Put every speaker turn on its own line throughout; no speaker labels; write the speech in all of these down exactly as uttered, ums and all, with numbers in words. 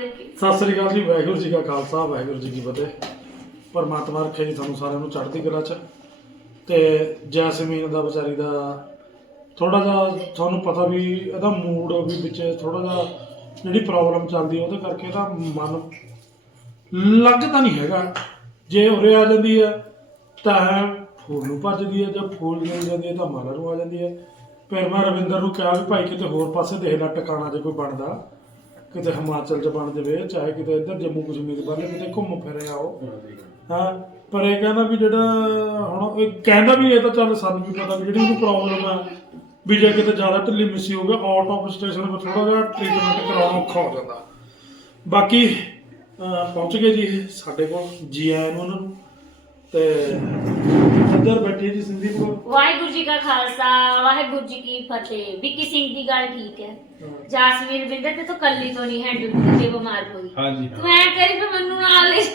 ਸਤਿ ਸ੍ਰੀ ਅਕਾਲ ਜੀ। ਵਾਹਿਗੁਰੂ ਜੀ ਕਾ ਖਾਲਸਾ ਵਾਹਿਗੁਰੂ ਜੀ ਕੀ ਫਤਿਹ। ਪਰਮਾਤਮਾ ਰੱਖੇ ਜੀ ਤੁਹਾਨੂੰ ਸਾਰਿਆਂ ਨੂੰ ਚੜ੍ਹਦੀ ਕਲਾ 'ਚ। ਤੇ ਜੈਸਮੀਨ ਦਾ ਵਿਚਾਰੀ ਦਾ ਥੋੜਾ ਜਿਹਾ ਤੁਹਾਨੂੰ ਪਤਾ ਵੀ ਇਹਦਾ ਮੂਡ ਵੀ ਵਿੱਚ ਥੋੜਾ ਜਿਹਾ ਜਿਹੜੀ ਪ੍ਰੋਬਲਮ ਚੱਲਦੀ ਉਹਦੇ ਕਰਕੇ ਇਹਦਾ ਮਨ ਲੱਗਦਾ ਨਹੀਂ ਹੈਗਾ। ਜੇ ਉਰੇ ਆ ਜਾਂਦੀ ਹੈ ਤਾਂ ਫੂਲ ਨੂੰ ਭੱਜਦੀ ਹੈ, ਜਦ ਫੂਲ ਮਿਲ ਜਾਂਦੀ ਹੈ ਤਾਂ ਮਨ ਨੂੰ ਆ ਜਾਂਦੀ ਹੈ। ਫਿਰ ਮੈਂ ਰਵਿੰਦਰ ਨੂੰ ਕਿਹਾ ਵੀ ਭਾਈ ਕਿਤੇ ਹੋਰ ਪਾਸੇ ਦੇਖ ਲੈ ਟਿਕਾਣਾ ਜੇ ਕੋਈ ਬਣਦਾ, ਕਿਤੇ ਹਿਮਾਚਲ 'ਚ ਬਣ ਜਾਵੇ, ਚਾਹੇ ਕਿਤੇ ਇੱਧਰ ਜੰਮੂ ਕਸ਼ਮੀਰ ਵੱਲ ਕਿਤੇ ਘੁੰਮ ਫਿਰ ਆਓ। ਹਾਂ, ਪਰ ਇਹ ਕਹਿੰਦਾ ਵੀ ਜਿਹੜਾ ਹੁਣ ਇਹ ਕਹਿੰਦਾ ਵੀ ਇਹ ਤਾਂ ਚੱਲ ਸਾਨੂੰ ਵੀ ਪਤਾ ਵੀ ਜਿਹੜੀ ਉਹਨੂੰ ਪ੍ਰੋਬਲਮ ਹੈ ਵੀ ਜੇ ਕਿਤੇ ਜ਼ਿਆਦਾ ਢਿੱਲੀ ਮਿੱਸੀ ਹੋ ਗਿਆ ਆਊਟ ਆਫ ਸਟੇਸ਼ਨ ਪਰ ਥੋੜਾ ਜਿਹਾ ਟ੍ਰੀਟਮੈਂਟ ਕਰਾਉਣਾ ਔਖਾ ਹੋ ਜਾਂਦਾ। ਬਾਕੀ ਪਹੁੰਚ ਗਏ ਜੀ ਸਾਡੇ ਕੋਲ, ਜੀ ਆਇਆਂ ਨੂੰ ਉਹਨਾਂ ਨੂੰ। ਤੇ ਅੰਦਰ ਬੈਠੀ ਜੀ ਸੰਦੀਪ ਕੋਲ।
ਵਾਹਿਗੁਰੂ ਜੀ ਕਾ ਖਾਲਸਾ ਵਾਹਿਗੁਰੂ ਜੀ ਕੀ ਫਤਿਹ। ਵਿੱਕੀ ਸਿੰਘ ਦੀ ਗੱਲ ਠੀਕ ਹੈ, ਜਾਸਮੀਨ ਬਿੰਦਰ ਤੇ ਤੂੰ ਕੱਲੀ ਤੋਂ ਨਹੀਂ ਹੈਂਡਲ ਕੀਤੀ, ਬਿਮਾਰ ਹੋਈ। ਹਾਂਜੀ ਤੂੰ ਐ ਕਰੀ ਫਿਰ ਮੈਨੂੰ ਨਾਲ ਲੈ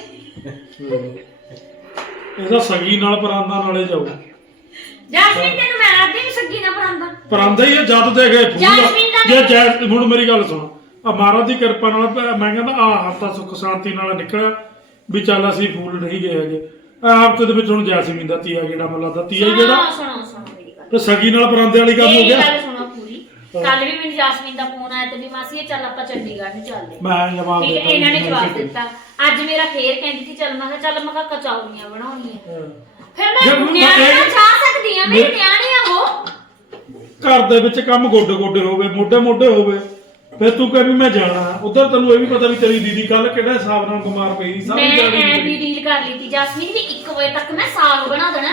ਇਹਦਾ ਸਗੀ ਨਾਲ ਪਰਾਂਦਾ ਨਾਲੇ ਜਾਊ।
ਜਾਸਮੀਨ ਤੈਨੂੰ ਮੈਂ ਆਦੀ ਨਹੀਂ ਸਗੀ ਨਾਲ ਪਰਾਂਦਾ
ਪਰਾਂਦਾ ਹੀ ਆ ਜਦ ਦੇ ਗਏ ਫੂਲ। ਜੇ ਜੈ ਹੁਣ ਮੇਰੀ ਗੱਲ ਸੁਣ, ਆ ਮਹਾਰਾਜ ਦੀ ਕਿਰਪਾ ਨਾਲ ਮੈਂ ਕਹਿੰਦਾ ਆ ਹਫਤਾ ਸੁੱਖ ਸ਼ਾਂਤੀ ਨਾਲ ਨਿਕਲਿਆ ਵੀ ਚੱਲ ਅਸੀਂ ਫੂਲ ਨਹੀਂ ਗਏ ਹੈਗੇ। ਆ ਹਫਤੇ ਦੇ ਵਿੱਚ ਹੁਣ ਜੈਸਮੀਨ ਦਾ ਤੀਆ ਗੇੜਾ ਮੈਨੂੰ ਲੱਗਦਾ ਤੀਆ ਹੀ ਗੇੜਾ।
ਸੁਣੋ ਸੁਣੋ ਮੇਰੀ ਗੱਲ,
ਤੇ ਸਗੀ ਨਾਲ ਪਰਾਂਦੇ ਵਾਲੀ ਗੱਲ ਹੋ ਗਿਆ।
ਗੱਲ ਸੁਣੋ ਪੂਰੀ। ਕੱਲ ਵੀ ਮੈਨੂੰ ਜਾਸਮੀਨ ਦਾ ਫੋਨ ਆਇਆ ਤੇ ਵੀ ਮਾਸੀ ਚੱਲ ਆਪਾਂ ਚੰਡੀਗੜ੍ਹ ਨੂੰ ਚੱਲਦੇ।
ਮੈਂ ਜਵਾਬ
ਦਿੱਤਾ, ਇਹਨਾਂ ਨੇ ਜਵਾਬ ਦਿੱਤਾ। ਅੱਜ ਮੇਰਾ ਫੇਰ ਕਹਿੰਦੀ ਸੀ ਚੱਲ, ਮੈਂ ਕਿਹਾ ਚੱਲ ਮੈਂ ਕਿਹਾ ਕਚੌਰੀਆਂ ਬਣਾਉਣੀਆਂ। ਫਿਰ ਮੈਂ ਨਿਆਣੀਆਂ ਜਾ ਸਕਦੀ ਆ, ਮੇਰੀ ਨਿਆਣੀ ਆ ਉਹ।
ਘਰ ਦੇ ਵਿੱਚ ਕੰਮ ਗੋਡੇ ਗੋਡੇ ਹੋਵੇ, ਮੋਢੇ ਮੋਢੇ ਹੋਵੇ, ਫਿਰ ਤੂੰ ਕਹਿ ਵੀ ਮੈਂ ਜਾਣਾ ਉਧਰ। ਤੈਨੂੰ ਇਹ ਵੀ ਪਤਾ ਵੀ ਤੇਰੀ ਦੀਦੀ ਕੱਲ ਕਿਹੜੇ ਹਿਸਾਬ ਨਾਲ ਬਿਮਾਰ ਪਈ ਸੀ।
ਮੈਂ ਐ ਵੀ ਡੀਲ ਕਰ ਲਈ ਸੀ ਜਾਸਮੀਨ ਵੀ ਇੱਕ ਵਜੇ ਤੱਕ ਮੈਂ ਸਾਗ ਬਣਾ ਦੇਣਾ।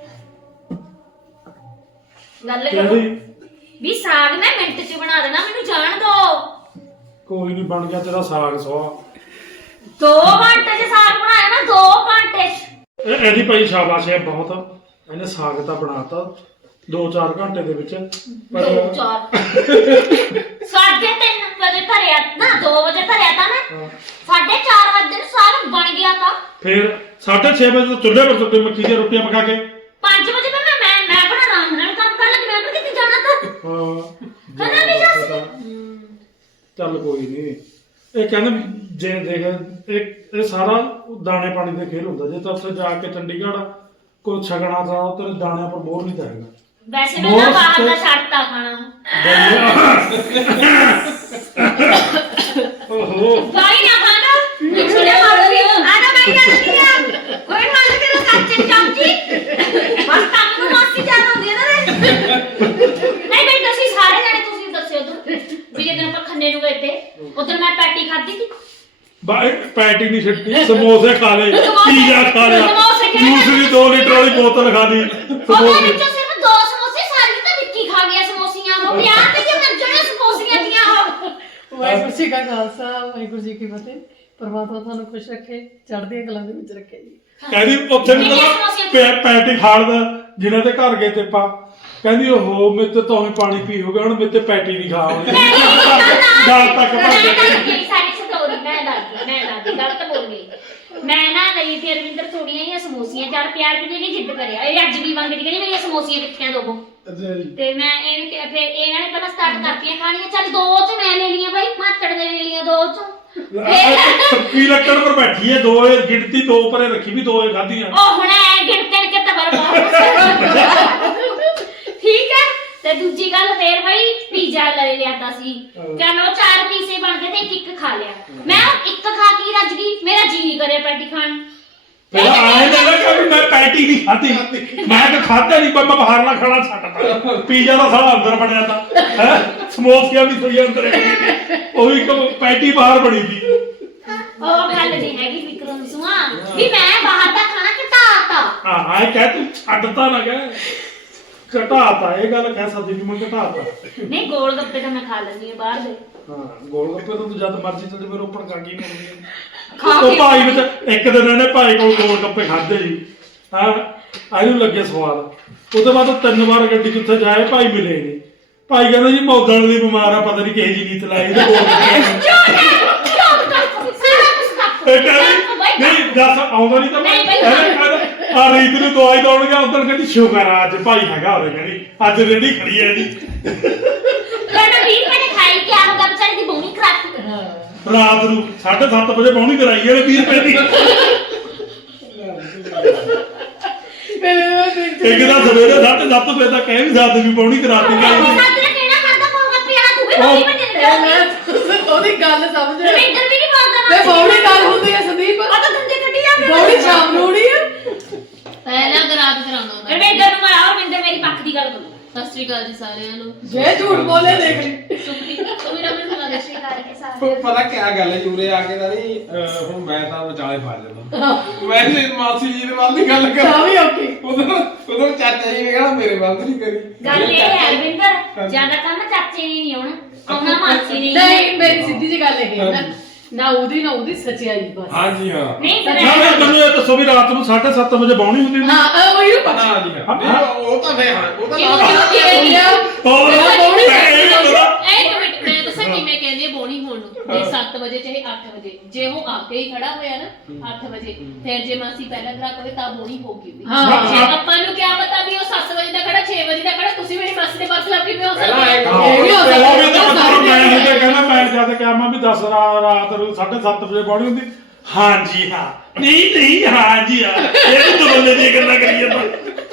ਗੱਲ ਕਰੋ ਵੀ ਸਾਗ ਮੈਂ ਮਿੰਟ 'ਚ ਬਣਾ ਦੇਣਾ, ਮੈਨੂੰ ਜਾਣ ਦੋ। ਕੋਈ
ਨਹੀਂ, ਬਣ ਗਿਆ ਤੇਰਾ ਸਾਗ ਸਵਾ।
ਦੋ ਘੰਟੇ 'ਚ ਸਾਗ ਬਣਾਇਆ ਨਾ, ਦੋ ਘੰਟੇ 'ਚ।
ਇਹ ਇਹਦੀ ਭਾਈ ਸ਼ਾਬਾਸ਼ ਹੈ ਬਹੁਤ। ਇਹਨੇ ਸਾਗ ਤਾਂ ਬਣਾਤਾ ਦੋ ਚਾਰ ਘੰਟੇ ਦੇ ਵਿੱਚ।
ਪਰ ਚਾਰ ਸਾਢੇ ਤਿੰਨ ਵਜੇ ਧਰਿਆ ਨਾ, ਦੋ ਵਜੇ ਧਰਿਆ ਤਾਂ ਮੈਂ, ਸਾਢੇ ਚਾਰ ਵਜੇ ਨੂੰ ਸਾਗ ਬਣ ਗਿਆ ਤਾਂ। ਫਿਰ
ਸਾਢੇ ਛੇ ਵਜੇ ਤੋਂ ਚੁੱਲ੍ਹੇ ਪਰ ਸੁੱਤੇ ਮੱਕੀ ਦੀਆਂ ਰੋਟੀਆਂ ਪਕਾ ਕੇ
ਪੰਜ ਵਜੇ ਮੈਂ ਮੈਂ ਮੈਂ ਬਣਾ ਆਰਾਮ ਨਾਲ ਕੰਮ ਕਰ ਲੱਗ। ਮੈਂ ਕਿੱਥੇ ਜਾਣਾ ਤਾਂ ਹਾਂ ਕਦੇ ਨਹੀਂ ਜਾ ਸਕਦੀ।
ਚੱਲ ਕੋਈ ਨਹੀਂ। ਇਹ ਕਹਿੰਦੇ ਜੇ ਦੇਖ ਇਹ ਇਹ ਸਾਰਾ ਦਾਣੇ ਪਾਣੀ ਦੇ ਖੇਲ ਹੁੰਦਾ। ਜੇ ਤਾਂ ਉੱਥੇ ਜਾ ਕੇ ਚੰਡੀਗੜ੍ਹ ਕੋਈ ਛਕਣਾ ਤਾਂ ਉੱਥੇ ਦਾਣਿਆਂ ਪਰ ਬੋਰ ਨਹੀਂ ਤਾਂ ਹੈਗਾ।
ਵੈਸੇ ਮੈਂ ਤਾਂ ਬਾਹਰ ਦਾ ਛੱਡਤਾ ਖਾਣਾ। ਓਹੋ ਗਾਈ ਨਾ ਖਾਣਾ ਨਿਛੜੇ ਮਾਰ ਲਈ। ਆ ਜਾ ਮੈਂ ਗੱਲ ਨਹੀਂ ਆ ਕੋਈ ਮਾਰ ਕੇ ਨਾ ਕੱਚੇ ਚਾਚੀ ਬਸ ਕੰਮ ਨੂੰ ਮਾਸੀ ਜਾਨ ਹੁੰਦੀ ਹੈ ਨਾ। ਨਹੀਂ ਨਹੀਂ ਤੁਸੀਂ ਸਾਰੇ ਜਣੇ ਤੁਸੀਂ ਦੱਸਿਓ ਤੂੰ ਵੀ ਜਦੋਂ ਆਪਾਂ ਖੰਨੇ ਨੂੰ ਗਏ ਤੇ ਉਦੋਂ ਮੈਂ ਪੈਟੀ ਖਾਧੀ ਸੀ।
ਬਾਈ ਪੈਟੀ ਨਹੀਂ ਛੱਡੀ, ਸਮੋਸੇ ਖਾ ਲਏ, ਪੀਜ਼ਾ ਖਾ ਲਿਆ, ਦੂਸਰੀ ਦੋ ਲੀਟਰ ਵਾਲੀ ਬੋਤਲ ਖਾ ਲਈ।
ਉਹਦੇ ਵਿੱਚੋਂ ਸਿਰਫ ਦੋ ਸਮੋਸੇ, ਸਾਰੀ ਤਾਂ ਵਿੱਕੀ ਖਾ ਗਿਆ ਸਮੋਸੀਆਂ ਨੂੰ। ਵਿਆਹ ਤੇ ਜੇ ਮਰਜਣੇ ਸਮੋਸੀਆਂ ਦੀਆਂ ਉਹ।
ਵਾਹਿਗੁਰੂ ਜੀ ਕਾ ਖਾਲਸਾ ਵਾਹਿਗੁਰੂ ਜੀ ਕੀ ਫਤਿਹ। ਪਰਮਾਤਮਾ ਤੁਹਾਨੂੰ ਖੁਸ਼ ਰੱਖੇ, ਚੜ੍ਹਦੀਆਂ ਕਲਾਂ ਦੇ ਵਿੱਚ ਰੱਖੇ ਜੀ।
ਕਹਿੰਦੀ ਉੱਥੇ ਵੀ ਪੈਟੀ ਖਾੜਦਾ ਜਿਨ੍ਹਾਂ ਦੇ ਘਰ ਗਏ ਤੇ ਆਪਾਂ ਕਹਿੰਦੀ ਉਹ ਮੇਰੇ ਤੇ ਤਾਂ ਹੀ ਪਾਣੀ ਪੀ ਹੋ ਗਿਆ, ਹੁਣ ਮੇਰੇ ਤੇ ਪੈਟੀ ਨਹੀਂ ਖਾ ਹੋਣੀ। ਗੱਲ ਤੱਕ
ਸਾਡੀ ਸਟੋਰੀ ਮੈਂ ਦੱਸਦੀ ਮੈਂ ਦੱਸਦੀ ਗਲਤ ਬੋਲ ਗਈ ਮੈਂ ਨਾ ਲਈ ਤੇ ਰਵਿੰਦਰ ਥੋੜੀਆਂ ਜਿਹੀਆਂ ਸਮੋਸੀਆਂ ਚਾਰ ਪਿਆਰ ਵੀ ਨਹੀਂ ਜਿੱਦ ਕਰਿਆ। ਇਹ ਅੱਜ ਵੀ ਮੰਗਦੀ ਕਹਿੰਦੀ ਮੇਰੀਆਂ ਸਮੋਸੀਆਂ ਕਿੱਥੀਆਂ ਦੋਵੋ। ਤੇ ਮੈਂ ਇਹਨੂੰ ਕਿਹਾ, ਫਿਰ ਇਹਨਾਂ ਨੇ ਪਹਿਲਾਂ ਸਟਾਰਟ ਕਰਤੀਆਂ ਖਾਣੀਆਂ। ਚੱਲ ਦੋ ਚ ਮੈਂ ਲੈ ਲਈਆਂ ਬਾਈ, ਮਾਤੜ ਦੇ ਲੈ ਲਈਆਂ ਦੋ ਚ।
ਸੱਪੀ ਲੱਕੜ ਪਰ ਬੈਠੀ ਹੈ, ਦੋ ਗਿਣਤੀ ਦੋ ਪਰੇ ਰੱਖੀ ਵੀ ਦੋ ਖਾਧੀਆਂ।
ਉਹ ਹੁਣ ਐ ਗਿਣਤੇ ਕੇ ਤਬਰ ਠੀਕ ਹੈ। ਤੇ ਦੂਜੀ ਗੱਲ ਫੇਰ ਬਈ ਪੀਜ਼ਾ ਲੈ ਲਿਆਤਾ ਸੀ। ਚਲੋ ਚਾਰ ਪੀਸੇ ਬਣ ਗਏ ਤੇ ਇੱਕ ਇੱਕ ਖਾ ਲਿਆ। ਮੈਂ ਇੱਕ ਖਾ ਕੇ ਰੱਜ ਗਈ, ਮੇਰਾ ਜੀ ਨਹੀਂ ਕਰਿਆ ਪੈਟੀ ਖਾਣ।
ਫਿਰ ਆਏ ਲੱਗਾ ਕਿ ਮੈਂ ਪੈਟੀ ਨਹੀਂ ਖਾਧੀ। ਮੈਂ ਤਾਂ ਖਾਧਾ ਨਹੀਂ, ਪਰ ਮੈਂ ਬਾਹਰ ਨਾ ਖਾਣਾ ਛੱਡਤਾ। ਪੀਜ਼ਾ ਦਾ ਸਾਲਾ ਅੰਦਰ ਬਣਿਆ ਤਾਂ ਹੈ, ਸਮੋਸਿਆਂ ਵੀ ਸੋਈ ਅੰਦਰ ਉਹ ਇੱਕ ਪੈਟੀ ਬਾਹਰ ਬਣੀ ਸੀ।
ਉਹ ਗੱਲ ਨਹੀਂ ਹੈਗੀ ਵਿਕਰਮ ਸੁਆ ਵੀ ਮੈਂ ਬਾਹਰ ਦਾ ਖਾਣਾ ਘਟਾਤਾ।
ਹਾਂ ਹਾਂ ਕਹਿ ਤੂੰ ਛੱਡਤਾ ਨਾ ਕਹਿ, ਘਟਾਤਾ। ਇਹ ਗੱਲ ਕਹਿ ਸਕਦੀ ਵੀ ਮੈਂ ਘਟਾਤਾ।
ਨਹੀਂ ਗੋਲ ਗੱਪੇ ਤਾਂ ਮੈਂ ਖਾ ਲੈਂਦੀ ਆ ਬਾਹਰ ਦੇ।
ਹਾਂ ਗੋਲ ਗੱਪੇ ਤਾਂ ਤੂੰ ਜਦ ਮਰਜ਼ੀ ਚੱਲ ਜਾਵੇਂ, ਰੋਪੜ ਕਾਗੀ ਮਿਲਦੀ ਹੈ। ਉਹ ਭਾਈ ਵਿੱਚ ਇੱਕ ਦਿਨ ਇਹਨੇ ਭਾਈ ਕੋਲ ਗੋਲ ਗੱਪੇ ਖਾਦੇ ਜੀ। ਹਾਂ ਇਹਨੂੰ ਲੱਗੇ ਸਵਾਦ। ਉਹ ਤੋਂ ਬਾਅਦ ਤਿੰਨ ਵਾਰ ਗੱਡੀ ਕਿੱਥੇ ਜਾਏ ਭਾਈ ਮਿਲੇ ਨਹੀਂ। ਭਾਈ ਕਹਿੰਦਾ ਜੀ ਮੌਦਣ ਦੀ ਬਿਮਾਰ ਆ, ਪਤਾ ਨਹੀਂ ਕਿਹੇ ਜੀ ਨੀਤ ਲਾਈ ਇਹਦੇ ਕੋਲ। ਨਹੀਂ ਦੱਸ ਆਉਂਦਾ ਨਹੀਂ ਤਾਂ ਆ ਰੀਤ ਨੂੰ ਦਵਾਈ ਦੌੜ ਗਿਆ ਉਦੋਂ ਕਹਿੰਦੀ ਸ਼ੁਕਰ ਆ ਅੱਜ ਭਾਈ ਹੈਗਾ ਉਹਦੇ ਕਹਿੰਦੀ ਅੱਜ ਰੇੜੀ ਖੜੀ ਹੈ ਜੀ।
ਮੈਂ ਵੀਹ ਮਿੰਟ ਖਾਈ ਕਿ ਆ ਹੋ ਗਿਆ ਵਿਚਾਰੀ ਦੀ ਬੋਣੀ ਖਰਾਬ।
ਰਾਤ ਨੂੰ ਸਾਢੇ ਸੱਤ ਵਜੇ ਪਹੁੰਚੀ ਕਰਾਈ ਇਹਨੇ ਵੀਹ ਰੁਪਏ ਦੀ ਇੱਕ ਤਾਂ ਸਵੇਰੇ ਸਾਢੇ ਸੱਤ ਵਜੇ ਤੱਕ ਇਹ ਵੀ ਸਾਥ ਵੀ ਪਹੁੰਚੀ ਕਰਾਤੀ
ਉਹਦੀ ਗੱਲ ਸਮਝ
ਰਵਿੰਦਰ ਵੀ ਨਹੀਂ ਬੋਲਦਾ
ਤੇ ਬੌੜੀ ਗੱਲ ਹੁੰਦੀ ਹੈ ਸੰਦੀਪ
ਆ ਤਾਂ ਗੰਦੇ ਕੱਢੀ ਜਾਂਦੇ
ਬੌੜੀ ਸ਼ਾਮ ਨੂੰ ਹੋਣੀ ਹੈ
ਪਹਿਲਾਂ ਗਰਾਤ ਕਰਾਉਣਾ ਹੁੰਦਾ
ਰਵਿੰਦਰ ਨੂੰ ਮਾਰਾ ਰਵਿੰਦਰ ਮੇਰੀ ਪੱਖ ਦੀ ਗੱਲ ਕਰੋ
ਸਤਿ ਸ਼੍ਰੀ ਅਕਾਲ ਜੀ ਸਾਰਿਆਂ ਨੂੰ
ਜੇ ਝੂਠ ਬੋਲੇ ਦੇਖ ਲਈ
ਸੁਪਰੀ ਤੂੰ ਮੇਰਾ ਮੈਨੂੰ ਸੁਣਾ ਦੇ
ਸਤਿ ਸ਼੍ਰੀ ਅਕਾਲ ਕੇ ਸਾਰੇ
ਪਤਾ ਕਿਆ ਗੱਲ ਹੈ ਜੂਰੇ ਆ ਕੇ ਤਾਂ ਨਹੀਂ ਅਹ ਹੁਣ ਮੈਂ ਤਾਂ ਵਿਚਾਲੇ ਫਸ ਜਾਂਦਾ ਮੈਂ ਜੀ ਮਾਸੀ ਜੀ ਦੇ ਵੱਲ ਦੀ ਗੱਲ
ਤਾਂ
ਕਰਾਂ
ਵੀ ਔਖੀ
ਉਦੋਂ ਉਦੋਂ ਚਾਚਾ ਜੀ ਨੇ ਕਹਿਣਾ ਮੇਰੇ ਵੱਲ ਨਹੀਂ ਕਰੀ
ਗੱਲ ਇਹ ਹੈ ਰਵਿੰਦਰ ਜਿਆਦਾ ਕੰਮ ਚਾਚੇ ਨੇ ਨਹੀਂ ਆਉਣਾ ਆਉਣਾ ਮਾਸੀ ਨੇ
ਨਹੀਂ ਮੇਰੀ ਸਿੱਧੀ ਜੀ ਗੱਲ ਇਹ ਹੈ ਨਾ ਨਾ ਉਹਦੀ ਨਾ ਉਹਦੀ ਸੱਚਾਈ ਬਸ
ਹਾਂਜੀ ਹਾਂ
ਨਹੀਂ
ਨਾ ਨਾ ਮੈਨੂੰ ਇਹ ਦੱਸੋ ਵੀ ਰਾਤ ਨੂੰ ਸਾਢੇ ਸੱਤ ਵਜੇ ਪਹੁੰਚੀ ਹੁੰਦੀ
ਹਾਂ ਅਹ ਉਹੀ ਨੂੰ ਪਤਾ
ਹਾਂਜੀ ਹਾਂ ਨਹੀਂ, ਉਹ ਤਾਂ ਫੇਰ ਹਾਂ ਉਹ ਤਾਂ
ਕਿਉਂ
ਨਾ-
ਕਿਉਂ ਕਹਿੰਦੀ ਆ
ਹੋਰ
ਬੌੜੀ
ਇਹ ਵੀ ਪਤਾ
ਇੱਕ ਮਿੰਟ ਮੈਂ ਦੱਸਾਂ ਕਿਵੇਂ ਕਹਿੰਦੀ ਆ ਬੋਣੀ ਹੋਣ ਨੂੰ ਜੇ ਸੱਤ ਵਜੇ ਚਾਹੇ ਅੱਠ ਵਜੇ ਜੇ ਉਹ ਆ ਕੇ ਹੀ ਖੜਾ ਹੋਇਆ ਨਾ ਅੱਠ ਵਜੇ ਫਿਰ ਜੇ ਮਾਸੀ ਪਹਿਲਾਂ ਗਰਾ ਕਰੇ ਤਾਂ ਬੋਣੀ ਹੋਗੀ ਵੀ
ਹਾਂ।
ਜੇ ਆਪਾਂ ਨੂੰ ਕੀ ਪਤਾ ਵੀ ਉਹ ਸੱਤ ਵਜੇ ਦਾ ਖੜਾ ਛੇ ਵਜੇ ਦਾ ਖੜਾ ਤੁਸੀਂ ਮੇਰੀ ਮਾਸੀ ਦੇ ਪਾਸ ਲੱਗ ਕਿਵੇਂ ਹੋ
ਪਹਿਲਾਂ
ਸਕਦੇ
ਇੱਕ
ਇਹ ਵੀ ਹੋ ਸਕਦਾ।
ਉਹ ਵੀ ਤਾਂ ਪਤਾ ਮੈਂ ਇਹ ਕਹਿੰਦਾ ਮੈਂ ਜਦ ਕਿਹਾ ਮੈਂ ਵੀ ਦਸ ਰਾਤ ਨੂੰ ਸਾਢੇ ਸੱਤ ਵਜੇ ਪਹੁੰਚੀ ਹੁੰਦੀ ਹਾਂਜੀ ਹਾਂ ਨਹੀਂ ਨਹੀਂ ਹਾਂਜੀ ਹਾਂ ਇਹ ਵੀ ਤਾਂ ਬੰਦੇ ਦੀ ਗੱਲਾਂ ਕਰੀ ਜਾਂਦਾ